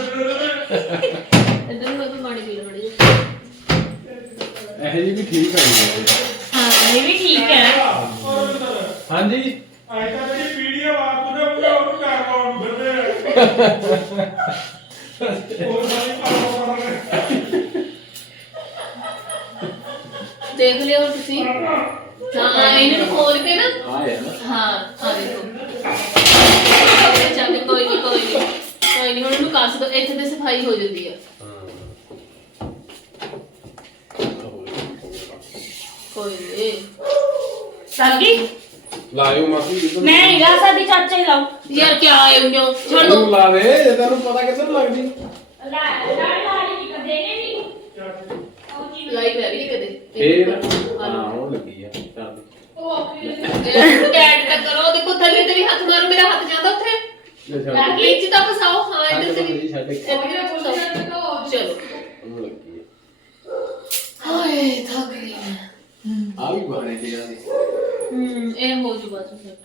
ਇਧਰ ਨੂੰ ਕੋਈ ਪਾਣੀ ਪੀ ਲਓ ਥੋੜੀ ਜਿਹੀ
ਇਹ ਜੀ ਵੀ ਠੀਕ ਹੈ ਜੀ
ਹਾਂ ਇਹ ਵੀ ਠੀਕ ਹੈ।
ਹਾਂਜੀ
ਆਈ ਤਾਂ ਜਿਹੜੀ ਪੀੜੀਆਂ ਵਾਰ ਤੁਰੇ ਉਹਨੇ ਉਹਨੂੰ ਕਰ ਪਾਉਣ ਨੂੰ ਫਿਰਦੇ ਉਹ ਸਾਰੀ ਕੰਮ ਕਰ
ਦੇਖ ਲਿਓ ਤੁਸੀਂ ਹਾਂ ਇਹਨਾਂ ਨੂੰ ਖੋਲ ਕੇ ਨਾ
ਆ ਯਾਰ
ਹਾਂ ਆ ਦੇਖੋ ਚੱਲ ਕੋਈ ਨਹੀਂ ਕੋਈ ਨਹੀਂ ਕੋਈ ਨਹੀਂ ਹੁਣ ਉਹਨੂੰ ਕੱਸ ਦੋ ਇੱਥੇ ਤੇ ਸਫਾਈ ਹੋ ਜਾਂਦੀ ਆ ਕੋਈ ਨਹੀਂ
ਸਾਡੀ
ਲਾਇਓ ਮਾਸੀ ਇਧਰ
ਮੈਂ ਨਹੀਂ ਲਾ ਸਕਦੀ ਚਾਚਾ ਹੀ ਲਾਓ।
ਯਾਰ ਕੀ ਆਏ ਹੋ ਛੱਡ ਦੋ
ਲਾ ਦੇ ਜੇ ਤੈਨੂੰ ਪਤਾ ਕਿੱਧਰ ਲੱਗਦੀ
ਲਾ ਲਾ ਲਾ ਨਹੀਂ ਕਦੇ ਨਹੀਂ ਉਹ ਚੀਜ਼
ਲਾਈ ਮੈਂ ਵੀ ਨਹੀਂ ਕਦੇ
ਫੇਰ ਹਾਂ ਉਹ ਲੱਗੀ ਆ ਚੱਲ
ਟੈਡ ਤੱਕ ਕਰੋ ਦੇਖੋ ਥੱਲੇ ਤੇ ਵੀ ਹੱਥ ਮਾਰੋ ਮੇਰਾ ਹੱਥ ਜਾਂਦਾ ਉੱਥੇ
ਲੈ ਛੱਡ ਦੇ।
ਵਿੱਚ ਤਾਂ ਫਸਾਓ ਹਾਂ ਇੱਧਰ ਤੇ ਵੀ
ਛੱਡ ਦੇ।
ਇੱਧਰ ਵੀ ਫਸਾਓ ਚਲੋ
ਉਹਨੂੰ ਲੱਗੀ
ਹਾਏ ਥੱਕ ਗਈ ਮੈਂ
ਆ ਆ ਵੀ ਬਾਰੇ ਤੇ ਆ
ਹੂੰ ਇਹ ਹੋ ਜੂ ਬਸ ਸੈੱਟ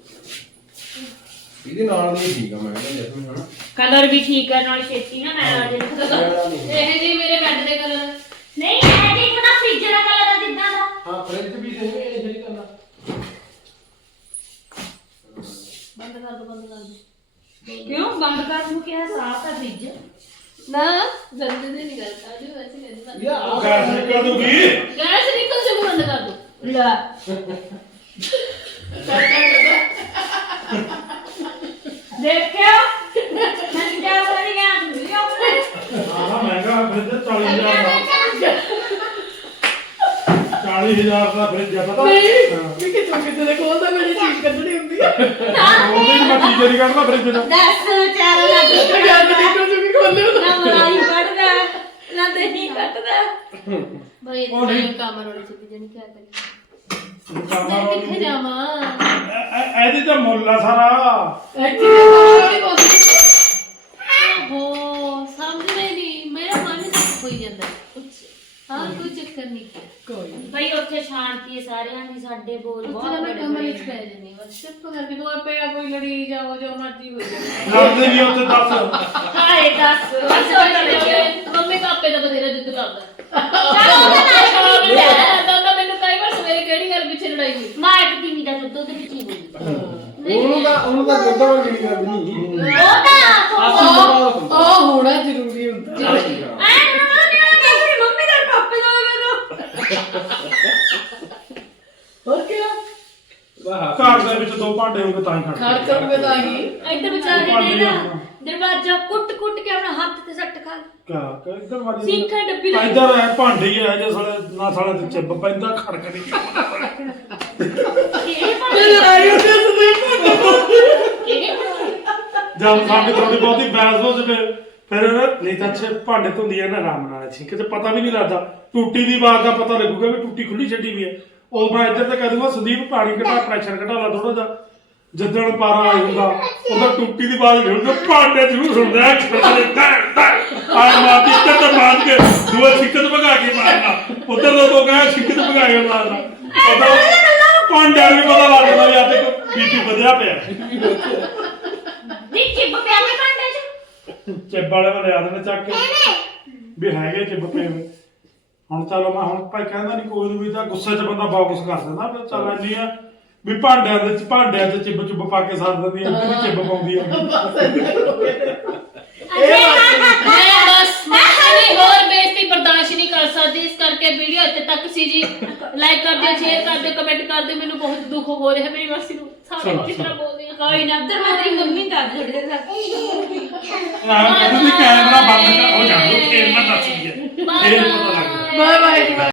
ਇਹਦੇ ਨਾਲ ਨਹੀਂ ਠੀਕ ਆ ਮੈਂ ਕਹਿੰਦਾ ਜਸਮੀਨ ਹਨਾ
ਕਲਰ ਵੀ ਠੀਕ ਹੈ ਨਾਲ ਛੇਤੀ ਨਾ ਮੈਂ ਆ ਜੇ
ਇਹ ਜੀ ਮੇਰੇ ਬੈੱਡ ਦੇ ਕਲਰ
ਨਹੀਂ ਇਹ ਜੀ ਥੋੜਾ ਫ੍ਰਿਜ ਦਾ ਕਲਰ ਆ ਜਿੱਦਾਂ ਦਾ
ਹਾਂ ਫ੍ਰਿਜ ਵੀ ਸਹੀ ਹੈ ਇਹ ਜਿਹੜੀ ਕਰਨਾ
ਬੰਦ ਕਰ ਦੋ ਬੰਦ ਕਰ ਦੋ
ਕਿਉਂ ਬੰਦ ਕਰਨ ਨੂੰ ਕਿਹਾ ਸਾਫ਼ ਹੈ ਫ੍ਰਿਜ
ਨਾ ਜਲਦੀ ਨਹੀਂ ਨਿਕਲਦਾ ਜੋ ਵੈਸੇ ਕਹਿੰਦੇ ਬੰਦ
ਯਾ ਆ
ਗੈਸ ਨਿਕਲ ਦੂਗੀ
ਗੈਸ ਨਿਕਲ ਸੇ ਬੰਦ ਕਰ ਦੋ
ਲੈ ਦੇਖਿਓ ਮੈਂ ਜਾ ਰਹੀ ਹਾਂ ਵੀਡੀਓ
ਆਹ ਮਹਿੰਗਾ ਫ੍ਰਿਜ ਚਾਲੀ ਹਜ਼ਾਰ ਦਾ ਚਾਲੀ ਹਜ਼ਾਰ ਦਾ ਫ੍ਰਿਜ ਆ ਪਤਾ
ਨਹੀਂ ਕਿ ਤੂੰ ਕਿਤੇ ਦੇ ਖੋਲਦਾ ਮੇਰੀ ਚੀਜ਼ ਕੱਢਣੀ ਹੁੰਦੀ ਆ
ਉਹਦੇ ਹੀ ਮੈਂ ਚੀਜ਼ ਨਹੀਂ ਕੱਢਦਾ ਫ੍ਰਿਜ ਦਾ
ਦਸ ਚਾਰ ਲੱਖ
ਤੇ ਗੱਲ ਦੇਖੋ ਤੂੰ ਵੀ ਖੋਲੇ ਹੋ
ਨਾ ਮਲਾਈ ਕੱਢਦਾ ਨਾ ਦਹੀਂ ਕੱਢਦਾ
ਭਾਈ
ਉਹ ਨਹੀਂ।
ਇਹ ਕੰਮ ਰੋੜੀ ਚ ਜਣੀ ਕੀ ਕਰੀ
ਕਾਮਾ
ਮੈਂ ਕਿੱਥੇ ਜਾਵਾਂ
ਇਹਦੀ ਤਾਂ ਮੁੱਲ ਆ ਸਾਰਾ
ਇੱਥੇ ਸਾਰੀ ਕੋਲ
ਹੋ ਸਮਝਦੇ ਨਹੀਂ ਮੇਰਾ ਮਨ ਦੁੱਖ ਹੋਈ ਜਾਂਦਾ ਕੁਛ ਹਾਂ ਕੋਈ ਚੱਕਰ ਨਹੀਂ
ਕੋਈ
ਬਈ ਉੱਥੇ ਸ਼ਾਂਤੀ ਹੈ ਸਾਰਿਆਂ ਦੀ ਸਾਡੇ ਬੋਲ
ਉੱਥੇ
ਬਹੁਤ
ਤਾਂ ਮੈਂ
ਬੜੇ
ਕਮਰੇ
ਬੜੇ
ਚ ਪੈ ਜਾਂਦੀ ਬਸ ਚੁੱਪ ਕਰਕੇ ਤੂੰ ਆਪੇ ਆ ਕੋਈ ਲੜੀ ਜਾਓ ਜੋ ਮਰਜ਼ੀ ਹੋ ਜਾਵੇ
ਲੜਦੇ ਵੀ ਉੱਥੇ ਦੱਸ
ਹਾਏ ਦੱਸ
ਬਸ ਪਤਾ ਲੱਗਿਆ ਮੰਮੀ ਕਾਪੇ ਦਾ ਬਥੇਰਾ ਜਿੱਦ ਕਰਦਾ
ਚਲੋ ਉਹਦੇ ਨਾਲ ਕੀ ਹੈ
ਦਾਦਾ ਮੈਨੂੰ ਕਈ ਵਾਰ ਸਵੇਰੇ ਕਿਹੜੀ ਗੱਲ ਪਿੱਛੇ ਲੜਾਈ ਹੋਈ
ਮਾਰ ਦੀ ਦਾ ਦੁੱਧ ਦੇ ਵਿੱਚ ਹੀ ਬੋਲੀ
ਉਹਨੂੰ ਤਾਂ ਉਹਨੂੰ ਤਾਂ ਦੁੱਧ ਵਾਲੀ ਜਿਹੜੀ ਗੱਲ ਨਹੀਂ
ਉਹ ਤਾਂ
ਆਸੀ ਤੋਂ ਬਾਅਦ ਹੁੰਦਾ
ਆ ਹੋਣਾ ਜ਼ਰੂਰੀ ਹੁੰਦਾ
ਐ ਨਾ ਨਾ ਮੇਰੀ ਮੰਮੀ ਦਾ ਪਾਪੇ ਦਾ ਮੈਨੂੰ
ਹੋਰ ਕੀ
ਵਾਹ
ਘਰ ਦੇ ਵਿੱਚ ਦੋ ਭਾਂਡੇ ਹੋਣਗੇ ਤਾਂ ਹੀ
ਖੜ
ਖੜਦੇ
ਕਰੂਗੇ ਤਾਂ ਹੀ
ਇੱਧਰ ਵਿਚਾਰੇ ਨੇ ਨਾ ਦਰਵਾਜ਼ਾ ਕੁੱਟ ਕੁੱਟ ਕੇ ਆਪਣਾ ਹੱਥ ਤੇ ਸੱਟ ਖਾ
ਕਿਆ ਕਿ ਇੱਧਰ ਵਾਲੀ
ਸਿੰਖਾਂ ਡੱਬੀ ਲੱਗੀ।
ਇੱਧਰ ਹੈ ਭਾਂਡੇ ਹੀ ਹੈ ਜੇ ਸਾਲੇ ਨਾ ਸਾਲੇ ਤੇ ਚਿੱਬ ਪੈਂਦਾ ਖੜਕਦੀ
ਕਿਹੜੇ ਭਾਂਡੇ
ਤੇ ਲੜਾਈ ਹੁੰਦੀ ਉਸ ਦੇ
ਕਿਹੜੇ ਭਾਂਡੇ?
ਜਦ ਸਾਡੀ ਥੋੜੀ ਬਹੁਤੀ ਬਹਿਸ ਹੋ ਜਾਵੇ ਫਿਰ ਨਾ ਨਹੀਂ ਤਾਂ ਅੱਛੇ ਭਾਂਡੇ ਧੁੰਦੀ ਹੈ ਨਾ ਆਰਾਮ ਨਾਲ ਛਿੰਕ ਤੇ ਪਤਾ ਵੀ ਨਹੀਂ ਲੱਗਦਾ ਟੂਟੀ ਦੀ ਆਵਾਜ਼ ਦਾ ਪਤਾ ਲੱਗੂਗਾ ਵੀ ਟੂਟੀ ਖੁੱਲੀ ਛੱਡੀ ਵੀ ਹੈ ਉਹ ਮੈਂ ਇੱਧਰ ਤੇ ਕਹਿ ਦੂੰਗਾ ਸੰਦੀਪ ਪਾਣੀ ਘਟਾ ਪ੍ਰੈਸ਼ਰ ਘਟਾ ਲਾ ਥੋੜਾ ਜਿਹਾ ਜਿੱਦਣ ਪਾਰਾ ਆ ਜਾਂਦਾ ਉਹਦਾ ਟੂਟੀ ਦੀ ਆਵਾਜ਼ ਨਹੀਂ ਹੁੰਦਾ ਭਾਂਡੇ ਜ਼ਰੂਰ ਸੁਣਦਾ ਹੈ ਖੜਕਦੇ ਟੈਂ ਟੈਂ ਆਏ ਮਾਤੀ ਤੇ ਤਾਂ ਮਾਰ ਕੇ ਦੂਆ ਛਿੱਕਤ ਭਗਾ ਕੇ ਮਾਰਨਾ ਉਧਰ ਤੋਂ ਤੋਂ ਕਹਾਂ ਛਿੱਕਤ ਭਗਾ ਕੇ ਮਾਰਨਾ ਉਹਦਾ ਭਾਂਡਿਆਂ ਨੂੰ ਵੀ ਪਤਾ ਲੱਗ ਜਾਂਦਾ ਵੀ ਆ ਤੇ ਬੀਪੀ ਵਧਿਆ ਪਿਆ
ਨਹੀਂ ਚਿੱਬ ਪਿਆ ਕੇ ਭਾਂਡੇ ਚ
ਚਿੱਬ ਵਾਲੇ ਮੈਂ ਲਿਆ ਦੇਣੇ ਚੱਕ ਕੇ ਵੀ ਹੈਗੇ ਚਿੱਬ ਪਏ ਹੋਏ ਹੁਣ ਚਲੋ ਮੈਂ ਹੁਣ ਭਾਈ ਕਹਿੰਦਾ ਨਹੀਂ ਕੋਈ ਵੀ ਤਾਂ ਗੁੱਸੇ 'ਚ ਬੰਦਾ ਬਾਕਸ ਕਰ ਦਿੰਦਾ ਫਿਰ ਚੱਲ ਇੰਨੀ ਆ ਵੀ ਭਾਂਡਿਆਂ ਦੇ ਭਾਂਡਿਆਂ 'ਚ ਚਿੱਬ ਚੁੱਬ ਪਾ ਕੇ ਸਾਰ ਦਿੰਦੀ ਆ ਵੀ ਚਿੱਬ ਪਾਉਂਦੀ ਆ
ਮੈਂ ਬਸ ਮੈਂ ਹੋਰ ਬੇਇੱਜ਼ਤੀ ਬਰਦਾਸ਼ਤ ਬਰਦਾਸ਼ਤ ਨਹੀਂ ਕਰ ਸਕਦੀ, ਇਸ ਕਰਕੇ ਵੀਡੀਓ ਇੱਥੇ ਤੱਕ ਸੀ ਜੀ। ਲਾਈਕ ਕਰ ਦਿਓ, ਸ਼ੇਅਰ ਕਰ ਦਿਓ, ਕਮੈਂਟ ਕਰ ਦਿਓ। ਮੈਨੂੰ ਬਹੁਤ ਦੁੱਖ ਹੋ ਰਿਹਾ ਮੇਰੀ ਮਾਸੀ ਨੂੰ, ਸਾਰੇ ਕਿਸ ਤਰ੍ਹਾਂ ਬੋਲਦੇ ਆ।
ਕੋਈ ਨਾ ਉੱਧਰ ਮੈਂ ਤੇਰੀ ਮੰਮੀ ਨੂੰ ਦੱਸ ਥੋੜੇ ਦੇਰ ਤੱਕ
ਇਹਨਾਂ ਦੀ ਕੈਮਰਾ ਬੰਦ ਕਰ ਹੋ ਜਾਣਾ ਫੇਰ ਮੈਂ ਦੱਸ ਦਈਏ ਫੇਰ ਪਤਾ ਲੱਗ
ਬਾਏ ਬਾਏ।